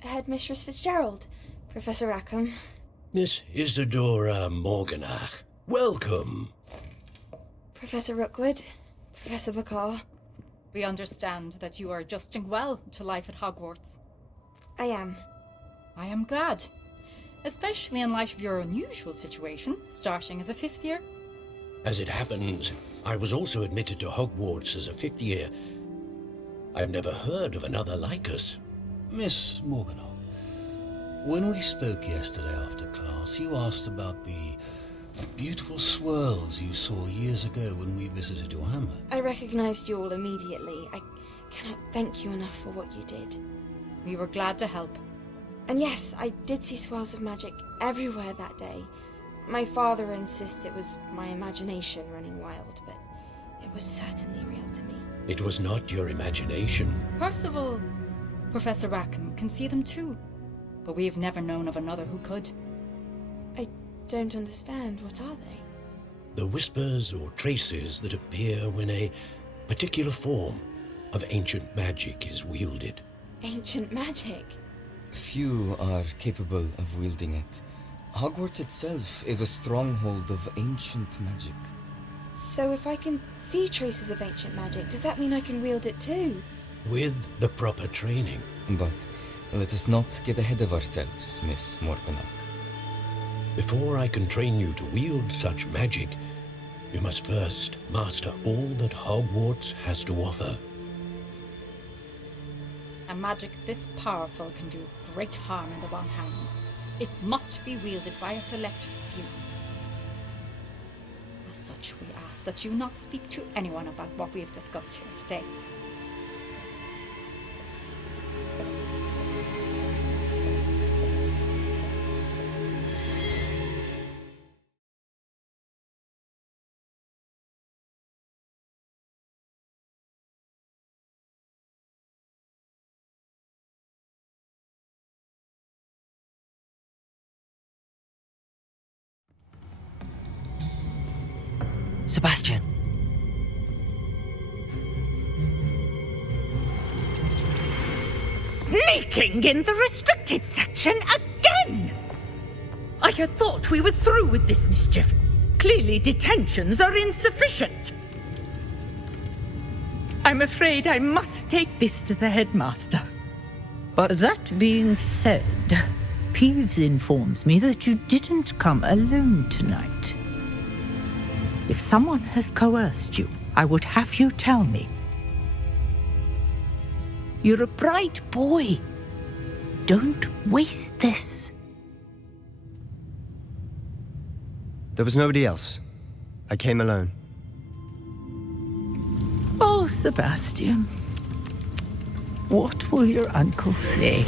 Headmistress Fitzgerald, Professor Rackham. Miss Isadora Morganach, welcome. Professor Rookwood, Professor Bakar. We understand that you are adjusting well to life at Hogwarts. I am. I am glad. Especially in light of your unusual situation, starting as a 5th year. As it happens, I was also admitted to Hogwarts as a 5th year. I've never heard of another like us. Miss Morganol, when we spoke yesterday after class, you asked about the beautiful swirls you saw years ago when we visited your hamlet. I recognized you all immediately. I cannot thank you enough for what you did. We were glad to help. And yes, I did see swirls of magic everywhere that day. My father insists it was my imagination running wild, but it was certainly real to me. It was not your imagination. Percival, Professor Rackham can see them too, but we've never known of another who could. I don't understand. What are they? The whispers or traces that appear when a particular form of ancient magic is wielded. Ancient magic? Few are capable of wielding it. Hogwarts itself is a stronghold of ancient magic. So if I can see traces of ancient magic, does that mean I can wield it too? With the proper training. But let us not get ahead of ourselves, Miss Morganol. Before I can train you to wield such magic, you must first master all that Hogwarts has to offer. A magic this powerful can do great harm in the wrong hands. It must be wielded by a select few. As such, we ask that you not speak to anyone about what we have discussed here today. Sebastian. Sneaking in the restricted section again! I had thought we were through with this mischief. Clearly detentions are insufficient. I'm afraid I must take this to the headmaster. But that being said, Peeves informs me that you didn't come alone tonight. If someone has coerced you, I would have you tell me. You're a bright boy. Don't waste this. there was nobody else. I came alone. Oh, Sebastian. What will your uncle say?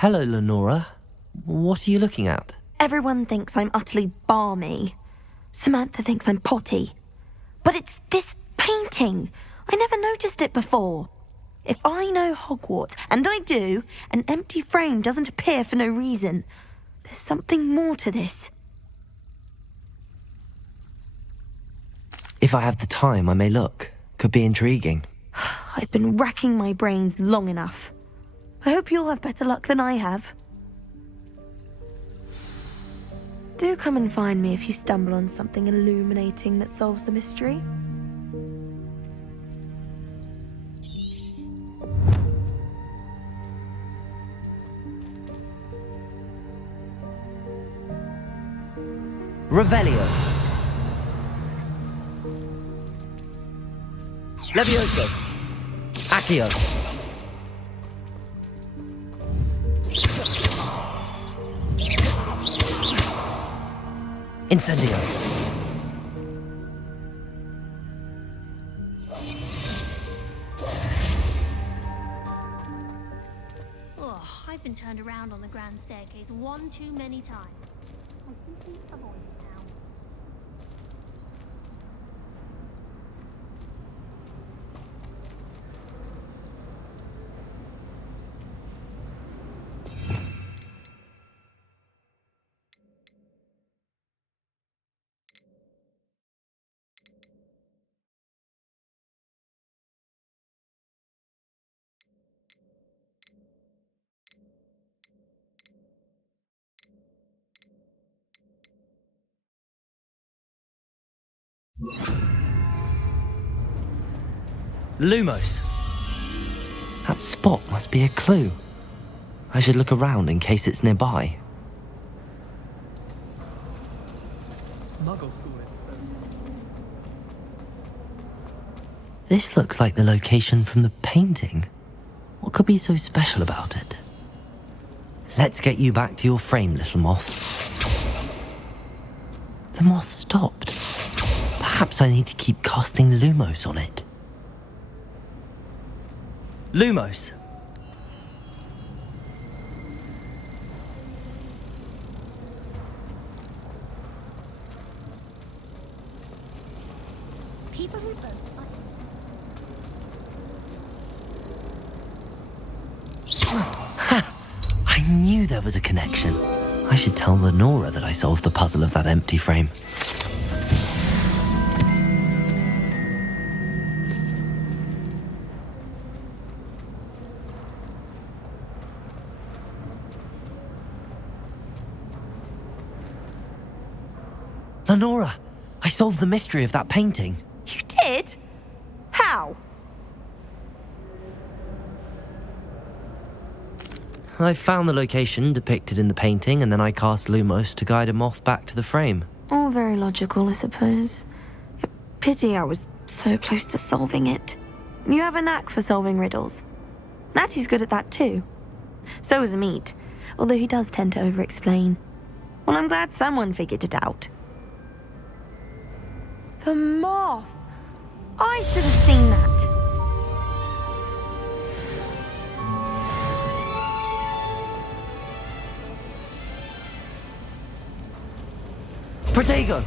Hello, Lenora. What are you looking at? Everyone thinks I'm utterly balmy. Samantha thinks I'm potty. But it's this painting. I never noticed it before. If I know Hogwarts, and I do, an empty frame doesn't appear for no reason. There's something more to this. If I have the time, I may look. Could be intriguing. I've been racking my brains long enough. I hope you'll have better luck than I have. Do come and find me if you stumble on something illuminating that solves the mystery. Revelio. Levioso. Accio. Incendio. Oh, I've been turned around on the grand staircase one too many times. I simply avoid it now. Lumos. That spot must be a clue. I should look around in case it's nearby. Muggle school is. This looks like the location from the painting. What could be so special about it? Let's get you back to your frame, little moth. The moth stopped. Perhaps I need to keep casting Lumos on it. Lumos. People who boast Ha! I knew there was a connection. I should tell Lenora that I solved the puzzle of that empty frame. Lenora, I solved the mystery of that painting. You did? How? I found the location depicted in the painting, and then I cast Lumos to guide a moth back to the frame. All very logical, I suppose. Pity I was so close to solving it. You have a knack for solving riddles. Natty's good at that too. So is Meat, although he does tend to over-explain. Well, I'm glad someone figured it out. The moth! I should have seen that. Protego!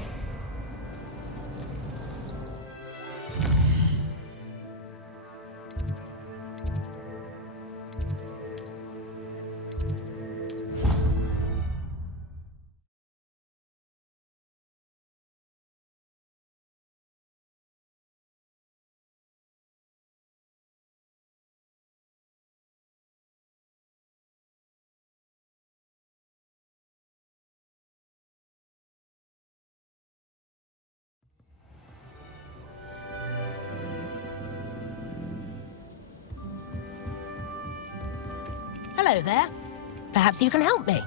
Hello there. Perhaps you can help me.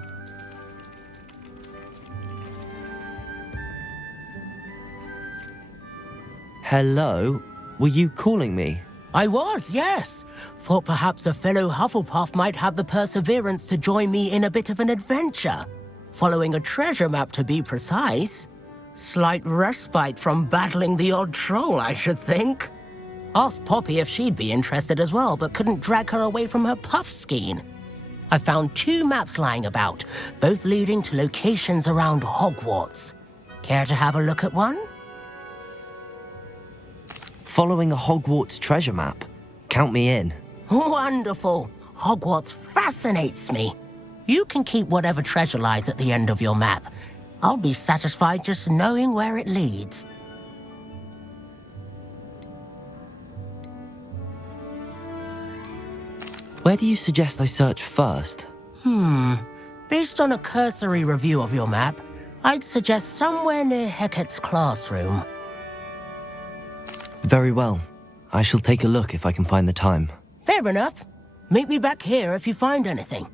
Hello? Were you calling me? I was, yes. Thought perhaps a fellow Hufflepuff might have the perseverance to join me in a bit of an adventure. Following a treasure map, to be precise. Slight respite from battling the odd troll, I should think. Asked Poppy if she'd be interested as well, but couldn't drag her away from her puff skein. I found 2 maps lying about, both leading to locations around Hogwarts. Care to have a look at one? Following a Hogwarts treasure map. Count me in. Wonderful. Hogwarts fascinates me. You can keep whatever treasure lies at the end of your map. I'll be satisfied just knowing where it leads. Where do you suggest I search first? Based on a cursory review of your map, I'd suggest somewhere near Hecat's classroom. Very well. I shall take a look if I can find the time. Fair enough. Meet me back here if you find anything.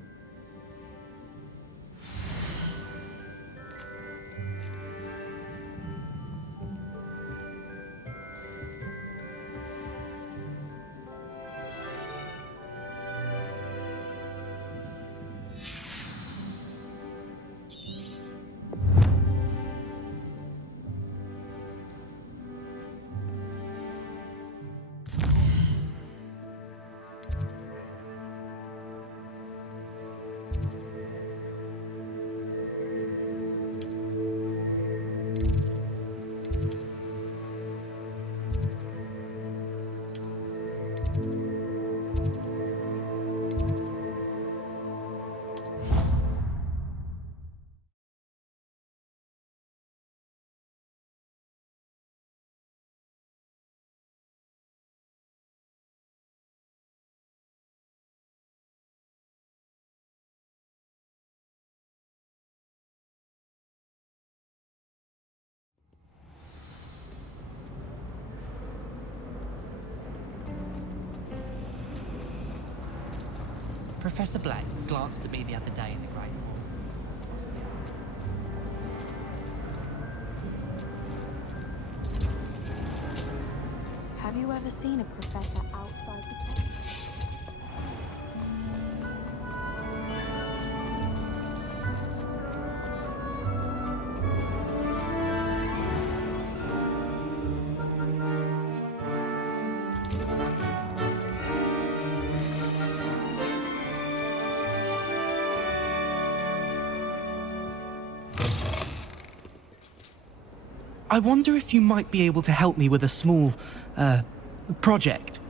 Professor Black glanced at me the other day in the Great Hall. Have you ever seen a professor outside the class? I wonder if you might be able to help me with a small, project.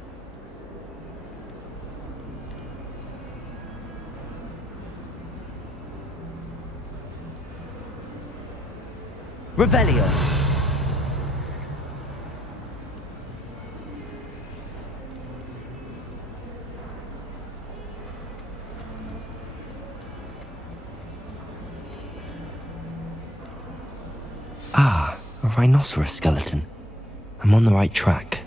Revelio. Ah, a rhinoceros skeleton. I'm on the right track.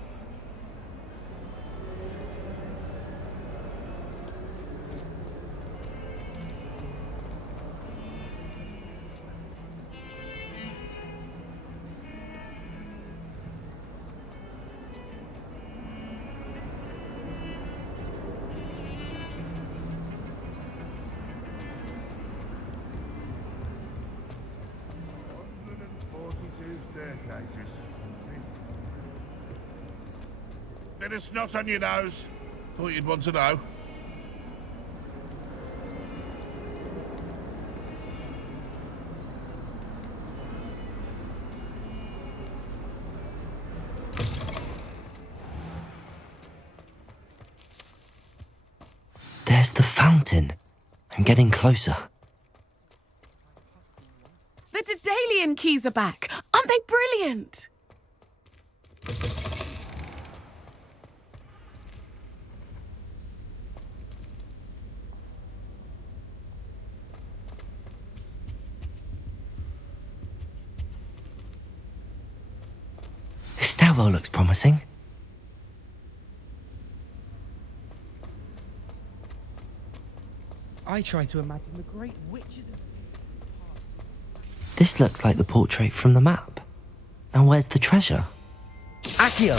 Bit of snot on your nose. Thought you'd want to know. There's the fountain. I'm getting closer. The Daedalian keys are back. Aren't they brilliant? This stairwell looks promising. I try to imagine the great witches of... This looks like the portrait from the map. Now where's the treasure? Accio!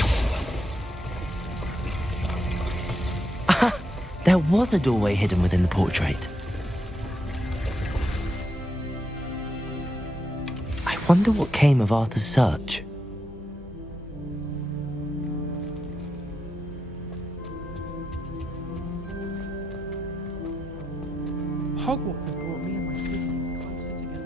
Aha! There was a doorway hidden within the portrait. I wonder what came of Arthur's search. Hogwarts has brought me and my sisters closer together.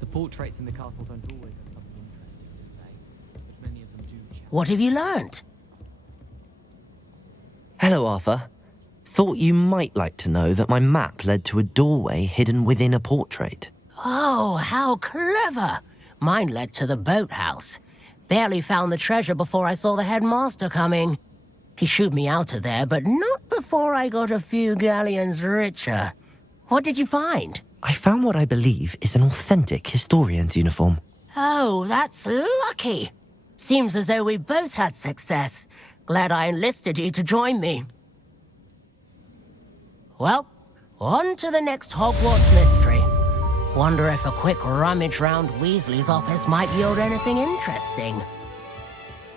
The portraits in the castle don't always have something interesting to say, but many of them do. What have you learnt? Hello, Arthur. Thought you might like to know that my map led to a doorway hidden within a portrait. Oh, how clever! Mine led to the boathouse. Barely found the treasure before I saw the headmaster coming. He shooed me out of there, but not before I got a few galleons richer. What did you find? I found what I believe is an authentic historian's uniform. Oh, that's lucky. Seems as though we both had success. Glad I enlisted you to join me. Well, on to the next Hogwarts mystery. Wonder if a quick rummage round Weasley's office might yield anything interesting.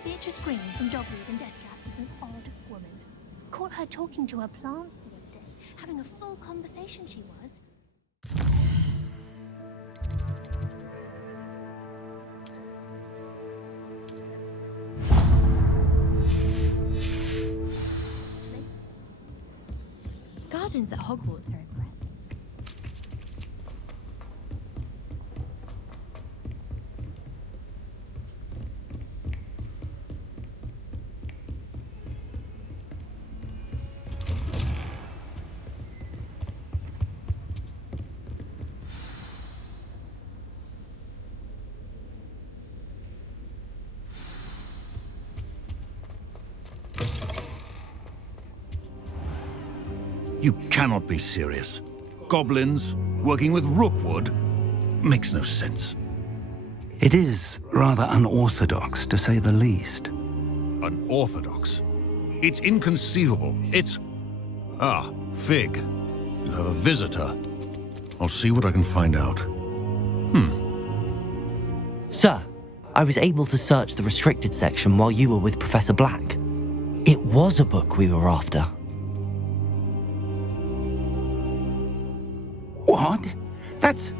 Beatrice Green from Dogwood and Deathgap is an odd woman. Caught her talking to her plant the other day, having a full conversation she was. Gardens at Hogwarts are impressive. You cannot be serious. Goblins working with Rookwood makes no sense. It is rather unorthodox, to say the least. Unorthodox? It's inconceivable. It's... Ah, Fig. You have a visitor. I'll see what I can find out. Sir, I was able to search the restricted section while you were with Professor Black. It was a book we were after. What? That's...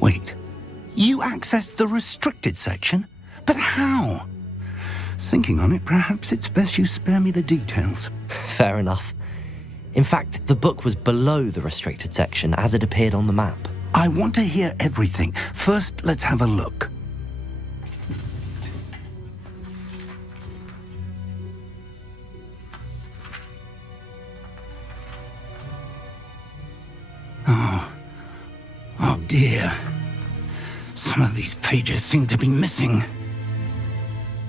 Wait. You accessed the restricted section? But how? Thinking on it, perhaps it's best you spare me the details. Fair enough. In fact, the book was below the restricted section as it appeared on the map. I want to hear everything. First, let's have a look. Oh dear. Some of these pages seem to be missing.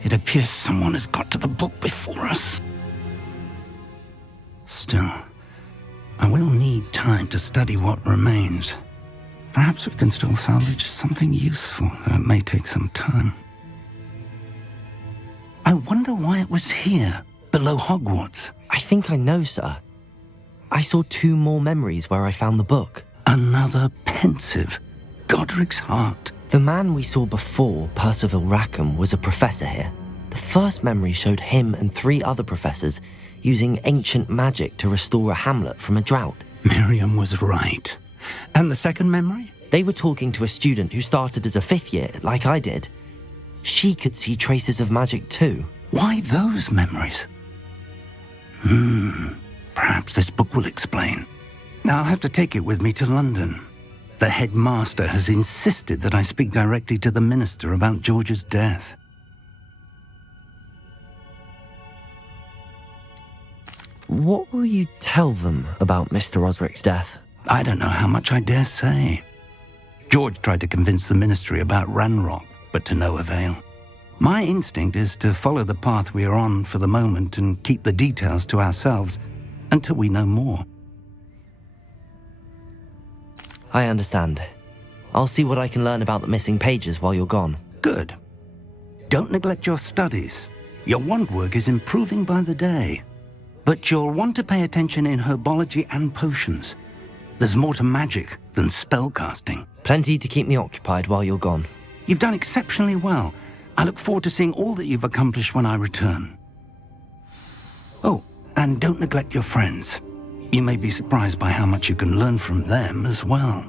It appears someone has got to the book before us. Still, I will need time to study what remains. Perhaps we can still salvage something useful, though it may take some time. I wonder why it was here, below Hogwarts. I think I know, sir. I saw 2 more memories where I found the book. Another pensive. Godric's heart. The man we saw before, Percival Rackham, was a professor here. The first memory showed him and 3 other professors using ancient magic to restore a hamlet from a drought. Miriam was right. And the second memory? They were talking to a student who started as a 5th year, like I did. She could see traces of magic too. Why those memories? Perhaps this book will explain. Now I'll have to take it with me to London. The headmaster has insisted that I speak directly to the minister about George's death. What will you tell them about Mr. Osric's death? I don't know how much I dare say. George tried to convince the ministry about Ranrock, but to no avail. My instinct is to follow the path we are on for the moment and keep the details to ourselves until we know more. I understand. I'll see what I can learn about the missing pages while you're gone. Good. Don't neglect your studies. Your wand work is improving by the day. But you'll want to pay attention in herbology and potions. There's more to magic than spellcasting. Plenty to keep me occupied while you're gone. You've done exceptionally well. I look forward to seeing all that you've accomplished when I return. Oh, and don't neglect your friends. You may be surprised by how much you can learn from them as well.